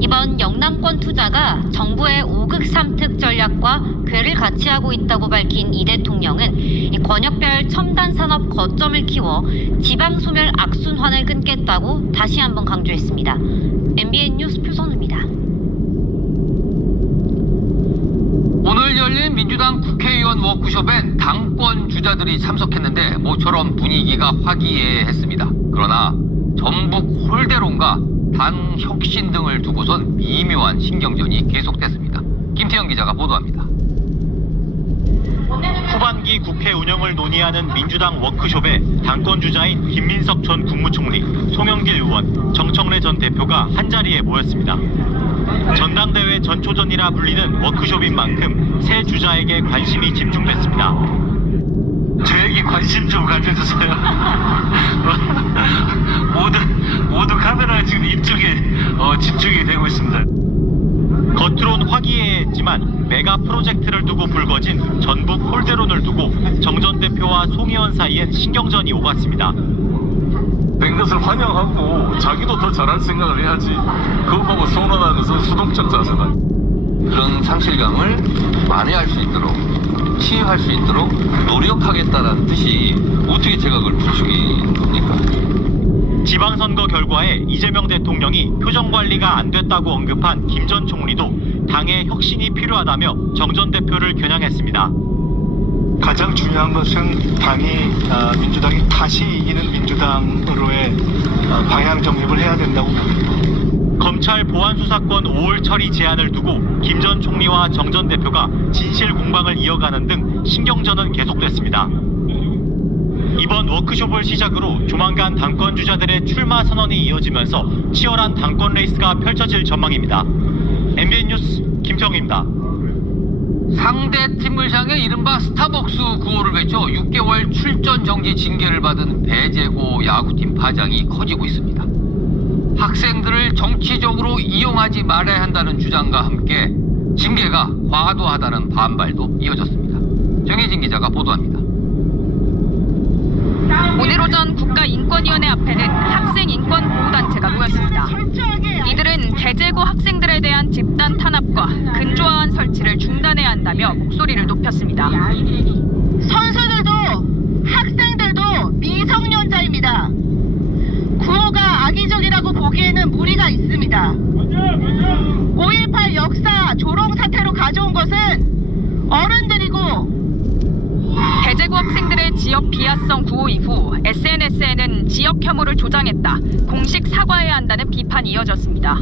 이번 영남권 투자가 정부의 5극 3특 전략과 궤를 같이 하고 있다고 밝힌 이 대통령은 권역별 첨단 산업 거점을 키워 지방 소멸 악순환을 끊겠다고 다시 한번 강조했습니다. MBN 뉴스 표선우입니다. 오늘 열린 민주당 국회의원 워크숍엔 당권 주자들이 참석했는데 모처럼 분위기가 화기애애했습니다. 그러나 전북 홀대론과 당 혁신 등을 두고선 미묘한 신경전이 계속됐습니다. 김태형 기자가 보도합니다. 후반기 국회 운영을 논의하는 민주당 워크숍에 당권 주자인 김민석 전 국무총리, 송영길 의원, 정청래 전 대표가 한자리에 모였습니다. 전당대회 전초전이라 불리는 워크숍인 만큼 새 주자에게 관심이 집중됐습니다. 저에게 관심 좀 가져주세요. 모두 카메라에 지금 이쪽에 집중이 되고 있습니다. 겉으론 화기애애했지만 메가 프로젝트를 두고 불거진 전북 홀대론을 두고 정 전 대표와 송 의원 사이엔 신경전이 오갔습니다. 된 것을 환영하고 자기도 더 잘할 생각을 해야지. 그거 보고 서운하다는 것은 수동적 자세다. 그런 상실감을 만회할 수 있도록, 치유할 수 있도록 노력하겠다라는 뜻이 어떻게 제가 그걸 부추긴 겁니까? 지방선거 결과에 이재명 대통령이 표정관리가 안 됐다고 언급한 김 전 총리도 당의 혁신이 필요하다며 정 전 대표를 겨냥했습니다. 가장 중요한 것은 민주당이 다시 이기는 민주당으로의 방향 정립을 해야 된다고 봅니다. 검찰 보안수사권 5월 처리 제안을 두고 김 전 총리와 정 전 대표가 진실 공방을 이어가는 등 신경전은 계속됐습니다. 이번 워크숍을 시작으로 조만간 당권 주자들의 출마 선언이 이어지면서 치열한 당권 레이스가 펼쳐질 전망입니다. MBN 뉴스 김태형입니다. 상대 팀을 향해 이른바 스타벅스 구호를 외쳐 6개월 출전 정지 징계를 받은 배재고 야구팀 파장이 커지고 있습니다. 학생들을 정치적으로 이용하지 말아야 한다는 주장과 함께 징계가 과도하다는 반발도 이어졌습니다. 정혜진 기자가 보도합니다. 오늘 오전 국가인권위원회 앞에는 학생인권보호단체가 모였습니다. 이들은 배재고 학생들에 대한 집단 탄압과 근조화한 설치를 중단해야 한다며 목소리를 높였습니다. 선수들도 학생들도 미성년자입니다. 구호가 악의적이라고 보기에는 무리가 있습니다. 5.18 역사 조롱 사태로 가져온 것은 어른들이고 배재고 학생들의 지역 비하성 구호 이후 SNS에는 지역 혐오를 조장했다, 공식 사과해야 한다는 비판이 이어졌습니다.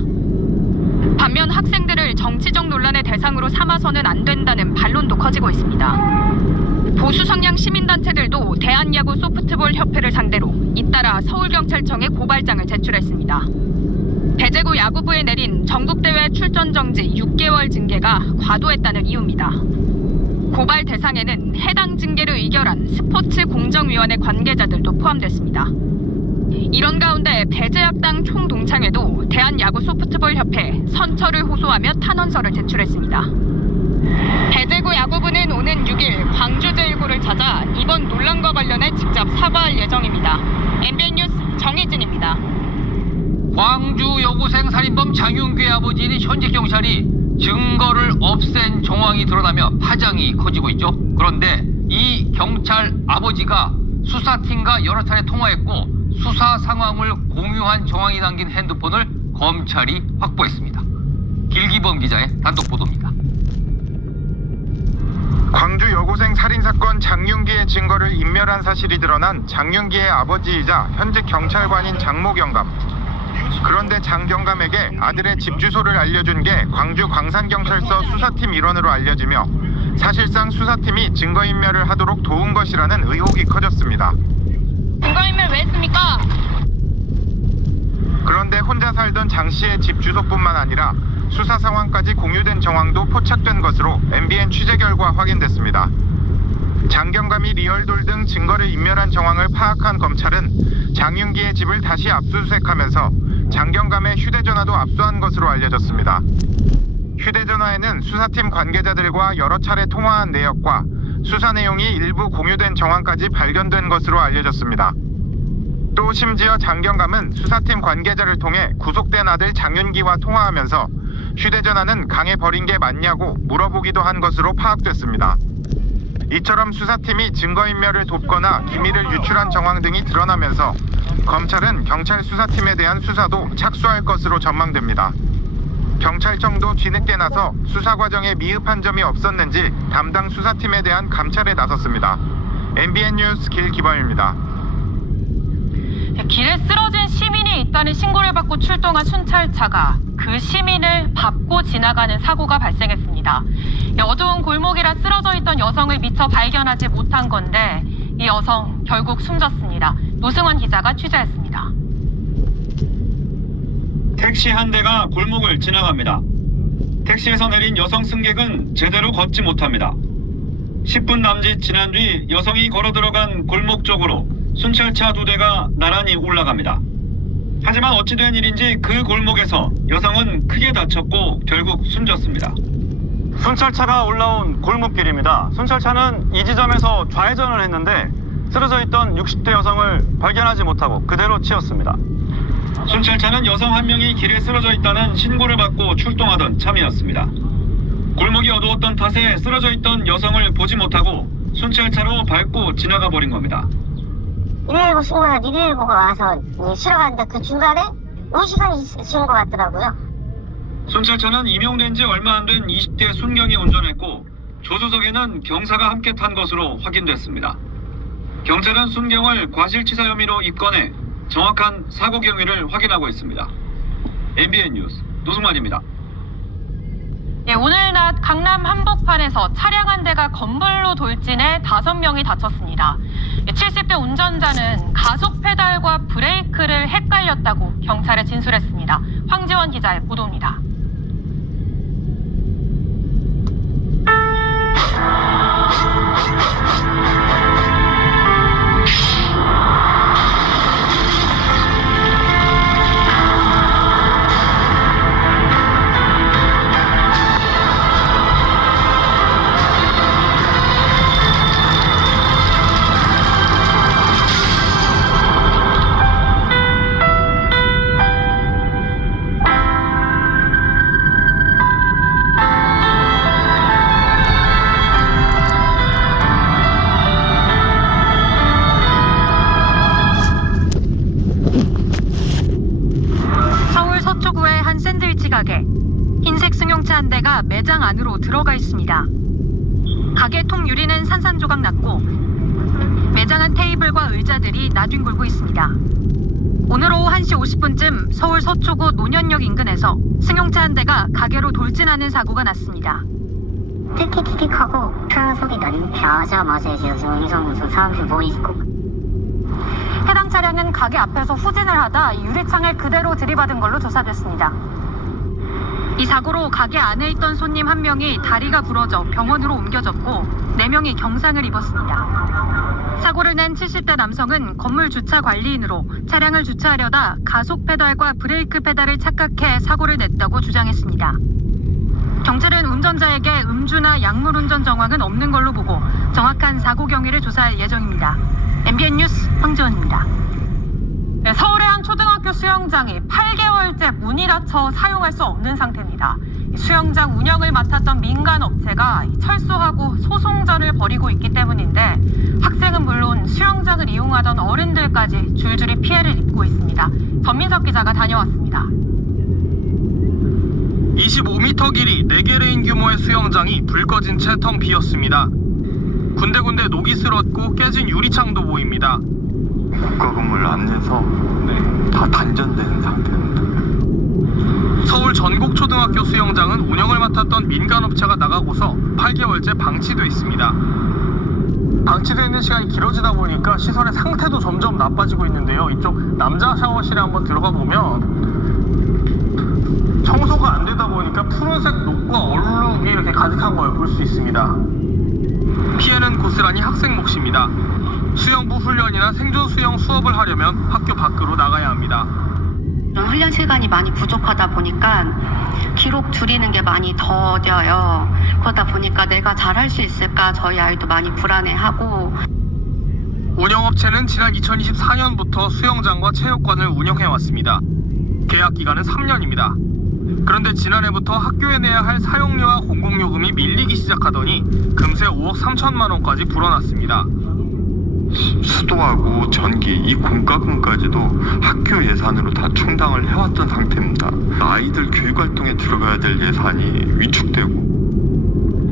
반면 학생들을 정치적 논란의 대상으로 삼아서는 안 된다는 반론도 커지고 있습니다. 보수 성향 시민단체들도 대한야구 소프트볼 협회를 상대로 잇따라 서울경찰청에 고발장을 제출했습니다. 배재고 야구부에 내린 전국대회 출전 정지 6개월 징계가 과도했다는 이유입니다. 고발 대상에는 해당 징계를 의결한 스포츠공정위원회 관계자들도 포함됐습니다. 이런 가운데 배재학당 총동창회도 대한야구소프트볼협회에 선처를 호소하며 탄원서를 제출했습니다. 배재고 야구부는 오는 6일 광주제1고를 찾아 이번 논란과 관련해 직접 사과할 예정입니다. MBN 뉴스 정혜진입니다. 광주 여고생 살인범 장윤규의 아버지인 현직 경찰이 증거를 없앤 정황이 드러나며 파장이 커지고 있죠. 그런데 이 경찰 아버지가 수사팀과 여러 차례 통화했고 수사 상황을 공유한 정황이 담긴 핸드폰을 검찰이 확보했습니다. 길기범 기자의 단독 보도입니다. 광주 여고생 살인사건 장윤기의 증거를 인멸한 사실이 드러난 장윤기의 아버지이자 현직 경찰관인 장모 경감. 그런데 장 경감에게 아들의 집 주소를 알려준 게 광주 광산경찰서 수사팀 일원으로 알려지며 사실상 수사팀이 증거인멸을 하도록 도운 것이라는 의혹이 커졌습니다. 증거인멸 왜 했습니까? 그런데 혼자 살던 장 씨의 집 주소뿐만 아니라 수사 상황까지 공유된 정황도 포착된 것으로 MBN 취재 결과 확인됐습니다. 장 경감이 리얼돌 등 증거를 인멸한 정황을 파악한 검찰은 장윤기의 집을 다시 압수수색하면서 장경감의 휴대전화도 압수한 것으로 알려졌습니다. 휴대전화에는 수사팀 관계자들과 여러 차례 통화한 내역과 수사 내용이 일부 공유된 정황까지 발견된 것으로 알려졌습니다. 또 심지어 장경감은 수사팀 관계자를 통해 구속된 아들 장윤기와 통화하면서 휴대전화는 강에 버린 게 맞냐고 물어보기도 한 것으로 파악됐습니다. 이처럼 수사팀이 증거인멸을 돕거나 기밀을 유출한 정황 등이 드러나면서 검찰은 경찰 수사팀에 대한 수사도 착수할 것으로 전망됩니다. 경찰청도 뒤늦게 나서 수사 과정에 미흡한 점이 없었는지 담당 수사팀에 대한 감찰에 나섰습니다. MBN 뉴스 길기범입니다. 길에 쓰러진 시민이 있다는 신고를 받고 출동한 순찰차가 그 시민을 밟고 지나가는 사고가 발생했습니다. 어두운 골목이라 쓰러져 있던 여성을 미처 발견하지 못한 건데 이 여성 결국 숨졌습니다. 노승환 기자가 취재했습니다. 택시 한 대가 골목을 지나갑니다. 택시에서 내린 여성 승객은 제대로 걷지 못합니다. 10분 남짓 지난 뒤 여성이 걸어 들어간 골목 쪽으로 순찰차 2대가 나란히 올라갑니다. 하지만 어찌된 일인지 그 골목에서 여성은 크게 다쳤고 결국 숨졌습니다. 순찰차가 올라온 골목길입니다. 순찰차는 이 지점에서 좌회전을 했는데 쓰러져 있던 60대 여성을 발견하지 못하고 그대로 치웠습니다. 순찰차는 여성 한 명이 길에 쓰러져 있다는 신고를 받고 출동하던 참이었습니다. 골목이 어두웠던 탓에 쓰러져 있던 여성을 보지 못하고 순찰차로 밟고 지나가 버린 겁니다. 119 신고가 119가 와서 실어 갔는데 그 중간에 5시간이 지난 것 같더라고요. 순찰차는 임용된 지 얼마 안 된 20대 순경이 운전했고 조수석에는 경사가 함께 탄 것으로 확인됐습니다. 경찰은 순경을 과실치사 혐의로 입건해 정확한 사고 경위를 확인하고 있습니다. MBN 뉴스 노승만입니다. 오늘 낮 강남 한복판에서 차량 한 대가 건물로 돌진해 5명이 다쳤습니다. 70대 운전자는 가속 페달과 브레이크를 헷갈렸다고 경찰에 진술했습니다. 황지원 기자의 보도입니다. 가게. 흰색 승용차 한 대가 매장 안으로 들어가 있습니다. 가게 통 유리는 산산조각 났고 매장 안 테이블과 의자들이 나뒹굴고 있습니다. 오늘 오후 1시 50분쯤 서울 서초구 논현역 인근에서 승용차 한 대가 가게로 돌진하는 사고가 났습니다. 틱틱틱틱하고 차 소리 나자마자 이제 여기서 사람들이 모이고 해당 차량은 가게 앞에서 후진을 하다 유리창을 그대로 들이받은 걸로 조사됐습니다. 이 사고로 가게 안에 있던 손님 한 명이 다리가 부러져 병원으로 옮겨졌고 4명이 경상을 입었습니다. 사고를 낸 70대 남성은 건물 주차 관리인으로 차량을 주차하려다 가속 페달과 브레이크 페달을 착각해 사고를 냈다고 주장했습니다. 경찰은 운전자에게 음주나 약물 운전 정황은 없는 걸로 보고 정확한 사고 경위를 조사할 예정입니다. MBN 뉴스 황지원입니다. 서울의 한 초등학교 수영장이 8개월째 문이 닫혀 사용할 수 없는 상태입니다. 수영장 운영을 맡았던 민간 업체가 철수하고 소송전을 벌이고 있기 때문인데 학생은 물론 수영장을 이용하던 어른들까지 줄줄이 피해를 입고 있습니다. 전민석 기자가 다녀왔습니다. 25m 길이 4개 레인 규모의 수영장이 불 꺼진 채 텅 비었습니다. 군데군데 녹이 슬었고 깨진 유리창도 보입니다. 국가 건물 안에서 다 단전된 상태입니다. 서울 전곡초등학교 수영장은 운영을 맡았던 민간업체가 나가고서 8개월째 방치돼 있습니다. 방치되어 있는 시간이 길어지다 보니까 시설의 상태도 점점 나빠지고 있는데요. 이쪽 남자 샤워실에 한번 들어가 보면 청소가 안 되다 보니까 푸른색 녹과 얼룩이 이렇게 가득한 걸 볼 수 있습니다. 피해는 고스란히 학생 몫입니다. 수영부 훈련이나 생존 수영 수업을 하려면 학교 밖으로 나가야 합니다. 이런 훈련 시간이 많이 부족하다 보니까 기록 줄이는 게 많이 더뎌요. 그러다 보니까 내가 잘할 수 있을까 저희 아이도 많이 불안해하고. 운영업체는 지난 2024년부터 수영장과 체육관을 운영해왔습니다. 계약 기간은 3년입니다. 그런데 지난해부터 학교에 내야 할 사용료와 공공요금이 밀리기 시작하더니 금세 5억 3천만 원까지 불어났습니다. 수도하고 전기, 이 공과금까지도 학교 예산으로 다 충당을 해왔던 상태입니다. 아이들 교육활동에 들어가야 될 예산이 위축되고,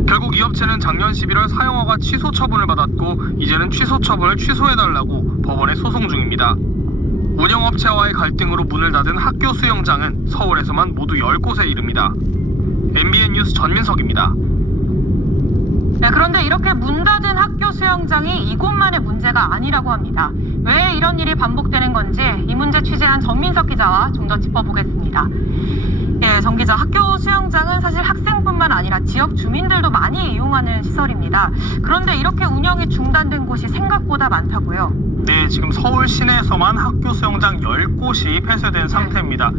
결국 이 업체는 작년 11월 사용허가 취소 처분을 받았고 이제는 취소 처분을 취소해달라고 법원에 소송 중입니다. 운영업체와의 갈등으로 문을 닫은 학교 수영장은 서울에서만 모두 10곳에 이릅니다. MBN 뉴스 전민석입니다. 네, 그런데 이렇게 문 닫은 학교 수영장이 이곳만의 문제가 아니라고 합니다. 왜 이런 일이 반복되는 건지 이 문제 취재한 전민석 기자와 좀 더 짚어보겠습니다. 예, 정 기자, 학교 수영장은 사실 학생뿐만 아니라 지역 주민들도 많이 이용하는 시설입니다. 그런데 이렇게 운영이 중단된 곳이 생각보다 많다고요? 네, 지금 서울 시내에서만 학교 수영장 10곳이 폐쇄된 상태입니다.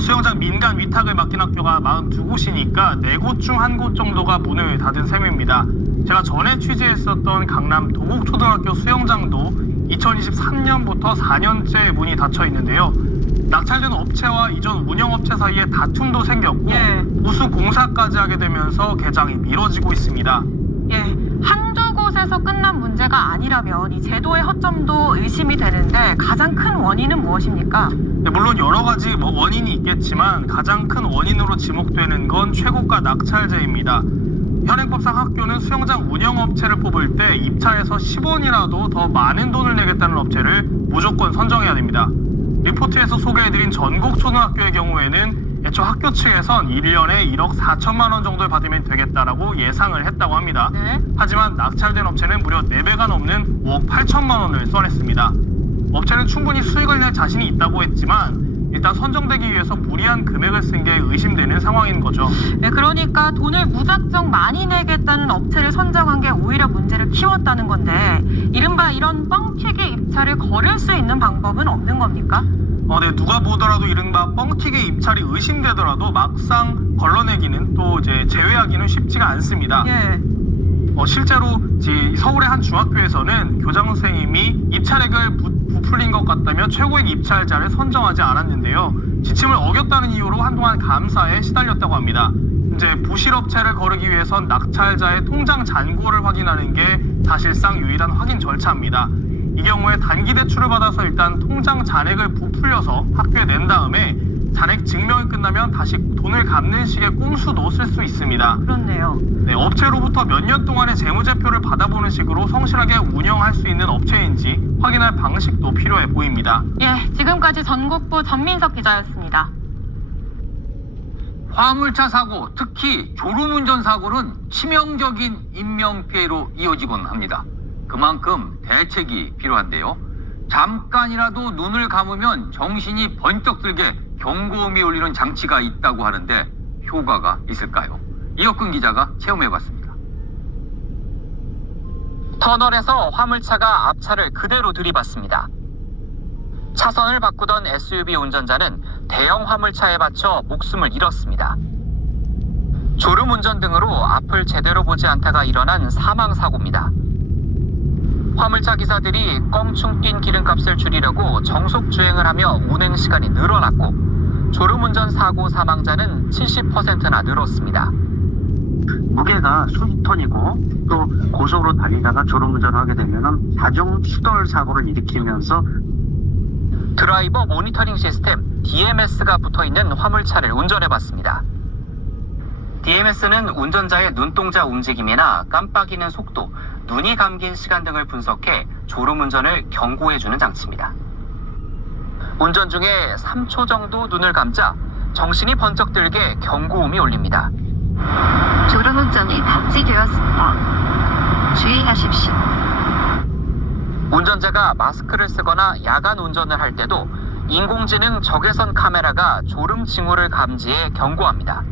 수영장 민간 위탁을 맡긴 학교가 42곳이니까 4곳 중 1곳 정도가 문을 닫은 셈입니다. 제가 전에 취재했었던 강남 도곡초등학교 수영장도 2023년부터 4년째 문이 닫혀 있는데요. 낙찰된 업체와 이전 운영업체 사이에 다툼도 생겼고 우수 공사까지 하게 되면서 개장이 미뤄지고 있습니다. 예, 한두 곳에서 끝난 문제가 아니라면 이 제도의 허점도 의심이 되는데 가장 큰 원인은 무엇입니까? 네, 물론 여러 가지 원인이 있겠지만 가장 큰 원인으로 지목되는 건 최고가 낙찰제입니다. 현행법상 학교는 수영장 운영업체를 뽑을 때 입찰에서 10원이라도 더 많은 돈을 내겠다는 업체를 무조건 선정해야 됩니다. 리포트에서 소개해드린 전국초등학교의 경우에는 애초 학교 측에선 1년에 1억 4천만 원 정도를 받으면 되겠다라고 예상을 했다고 합니다. 하지만 낙찰된 업체는 무려 4배가 넘는 5억 8천만 원을 써냈습니다. 업체는 충분히 수익을 낼 자신이 있다고 했지만 일단 선정되기 위해서 무리한 금액을 쓴 게 의심되는 상황인 거죠. 네, 그러니까 돈을 무작정 많이 내겠다는 업체를 선정한 게 오히려 문제를 키웠다는 건데 이른바 이런 뻥튀기 입찰을 거를 수 있는 방법은 없는 겁니까? 네, 누가 보더라도 이른바 뻥튀기 입찰이 의심되더라도 막상 걸러내기는 또 이제 제외하기는 쉽지가 않습니다. 예. 실제로 서울의 한 중학교에서는 교장 선생님이 입찰액을 부풀린 것 같다며 최고액 입찰자를 선정하지 않았는데요. 지침을 어겼다는 이유로 한동안 감사에 시달렸다고 합니다. 이제 부실업체를 거르기 위해선 낙찰자의 통장 잔고를 확인하는 게 사실상 유일한 확인 절차입니다. 이 경우에 단기 대출을 받아서 일단 통장 잔액을 부풀려서 학교에 낸 다음에 잔액 증명이 끝나면 다시 돈을 갚는 식의 꼼수도 쓸 수 있습니다. 그렇네요. 네, 업체로부터 몇 년 동안의 재무제표를 받아보는 식으로 성실하게 운영할 수 있는 업체인지 확인할 방식도 필요해 보입니다. 예, 지금까지 전국부 전민석 기자였습니다. 화물차 사고, 특히 졸음운전 사고는 치명적인 인명피해로 이어지곤 합니다. 그만큼 대책이 필요한데요. 잠깐이라도 눈을 감으면 정신이 번쩍 들게 경고음이 울리는 장치가 있다고 하는데 효과가 있을까요? 이혁근 기자가 체험해봤습니다. 터널에서 화물차가 앞차를 그대로 들이받습니다. 차선을 바꾸던 SUV 운전자는 대형 화물차에 받쳐 목숨을 잃었습니다. 졸음운전 등으로 앞을 제대로 보지 않다가 일어난 사망사고입니다. 화물차 기사들이 껑충 뛴 기름값을 줄이려고 정속 주행을 하며 운행 시간이 늘어났고 졸음운전 사고 사망자는 70%나 늘었습니다. 무게가 수십 톤이고 또 고속으로 달리다가 졸음운전을 하게 되면 자중 추돌 사고를 일으키면서 드라이버 모니터링 시스템 DMS가 붙어있는 화물차를 운전해봤습니다. DMS는 운전자의 눈동자 움직임이나 깜빡이는 속도, 눈이 감긴 시간 등을 분석해 졸음운전을 경고해주는 장치입니다. 운전 중에 3초 정도 눈을 감자 정신이 번쩍 들게 경고음이 울립니다. 졸음운전이 감지되었습니다. 주의하십시오. 운전자가 마스크를 쓰거나 야간 운전을 할 때도 인공지능 적외선 카메라가 졸음 징후를 감지해 경고합니다.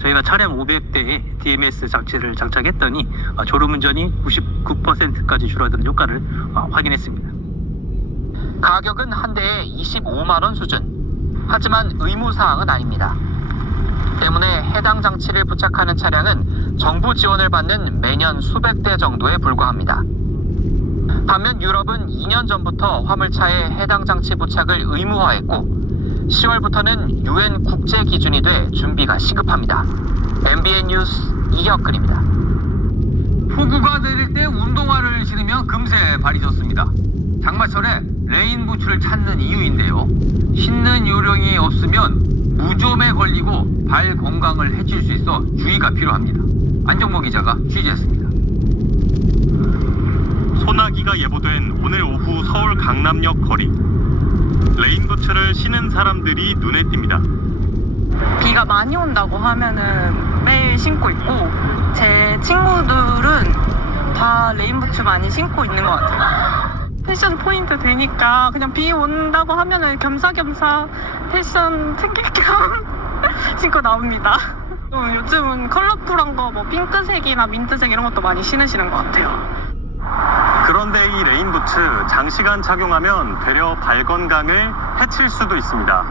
저희가 차량 500대에 DMS 장치를 장착했더니 졸음운전이 99%까지 줄어드는 효과를 확인했습니다. 가격은 한 대에 25만 원 수준. 하지만 의무사항은 아닙니다. 때문에 해당 장치를 부착하는 차량은 정부 지원을 받는 매년 수백 대 정도에 불과합니다. 반면 유럽은 2년 전부터 화물차에 해당 장치 부착을 의무화했고 10월부터는 UN 국제 기준이 돼 준비가 시급합니다. MBN 뉴스 이혁근입니다. 폭우가 내릴 때 운동화를 신으면 금세 발이 젖습니다. 장마철에 레인 부츠를 찾는 이유인데요. 신는 요령이 없으면 무좀에 걸리고 발 건강을 해칠 수 있어 주의가 필요합니다. 안정모 기자가 취재했습니다. 소나기가 예보된 오늘 오후 서울 강남역 거리. 레인부츠를 신은 사람들이 눈에 띕니다. 비가 많이 온다고 하면은 매일 신고 있고 제 친구들은 다 레인부츠 많이 신고 있는 것 같아요. 패션 포인트 되니까 그냥 비 온다고 하면은 겸사겸사 패션 챙길 겸 신고 나옵니다. 요즘은 컬러풀한 거 뭐 핑크색이나 민트색 이런 것도 많이 신으시는 것 같아요. 그런데 이 레인부츠 장시간 착용하면 되려 발 건강을 해칠 수도 있습니다.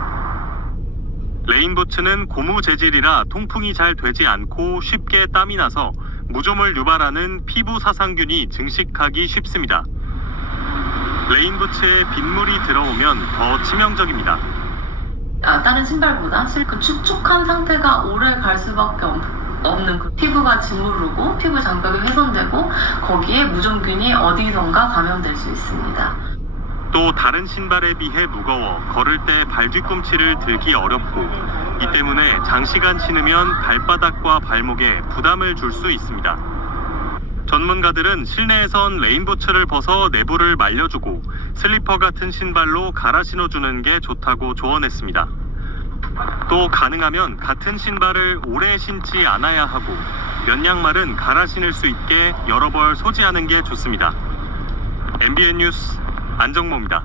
레인부츠는 고무 재질이라 통풍이 잘 되지 않고 쉽게 땀이 나서 무좀을 유발하는 피부 사상균이 증식하기 쉽습니다. 레인부츠에 빗물이 들어오면 더 치명적입니다. 다른 신발보다 실크 축축한 상태가 오래 갈 수밖에 없는 그 피부가 짓무르고 피부 장벽이 훼손되고 거기에 무좀균이 어디선가 감염될 수 있습니다. 또 다른 신발에 비해 무거워 걸을 때 발 뒤꿈치를 들기 어렵고 이 때문에 장시간 신으면 발바닥과 발목에 부담을 줄 수 있습니다. 전문가들은 실내에선 레인부츠를 벗어 내부를 말려주고 슬리퍼 같은 신발로 갈아 신어주는 게 좋다고 조언했습니다. 또 가능하면 같은 신발을 오래 신지 않아야 하고 면 양말은 갈아 신을 수 있게 여러 벌 소지하는 게 좋습니다. MBN 뉴스 안정모입니다.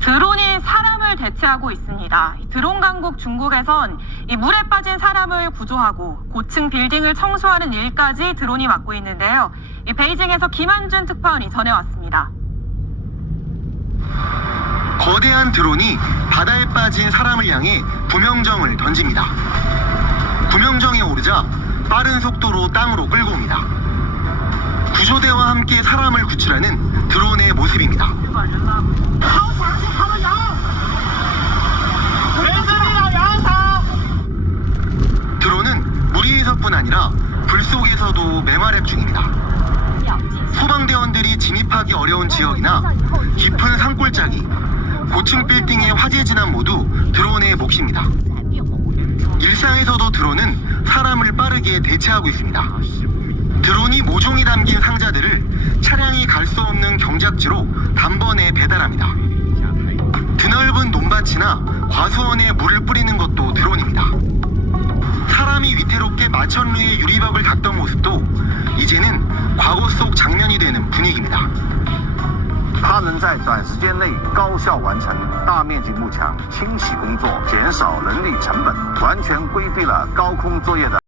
드론이 사람을 대체하고 있습니다. 드론 강국 중국에선 이 물에 빠진 사람을 구조하고 고층 빌딩을 청소하는 일까지 드론이 맡고 있는데요. 이 베이징에서 김한준 특파원이 전해왔습니다. 거대한 드론이 바다에 빠진 사람을 향해 구명정을 던집니다. 구명정에 오르자 빠른 속도로 땅으로 끌고 옵니다. 구조대와 함께 사람을 구출하는 드론의 모습입니다. 드론은 물 위에서뿐 아니라 불 속에서도 맹활약 중입니다. 소방대원들이 진입하기 어려운 지역이나 깊은 산골짜기, 고층 빌딩의 화재 진압 모두 드론의 몫입니다. 일상에서도 드론은 사람을 빠르게 대체하고 있습니다. 드론이 모종이 담긴 상자들을 차량이 갈 수 없는 경작지로 단번에 배달합니다. 드넓은 논밭이나 과수원에 물을 뿌리는 것도 드론입니다. 사람이 위태롭게 마천루의 유리벽을 닦던 모습도 이제는 과거 속 장면이 되는 분위기입니다. 它能在短时间内高效完成大面积幕墙清洗工作，减少人力成本，完全规避了高空作业的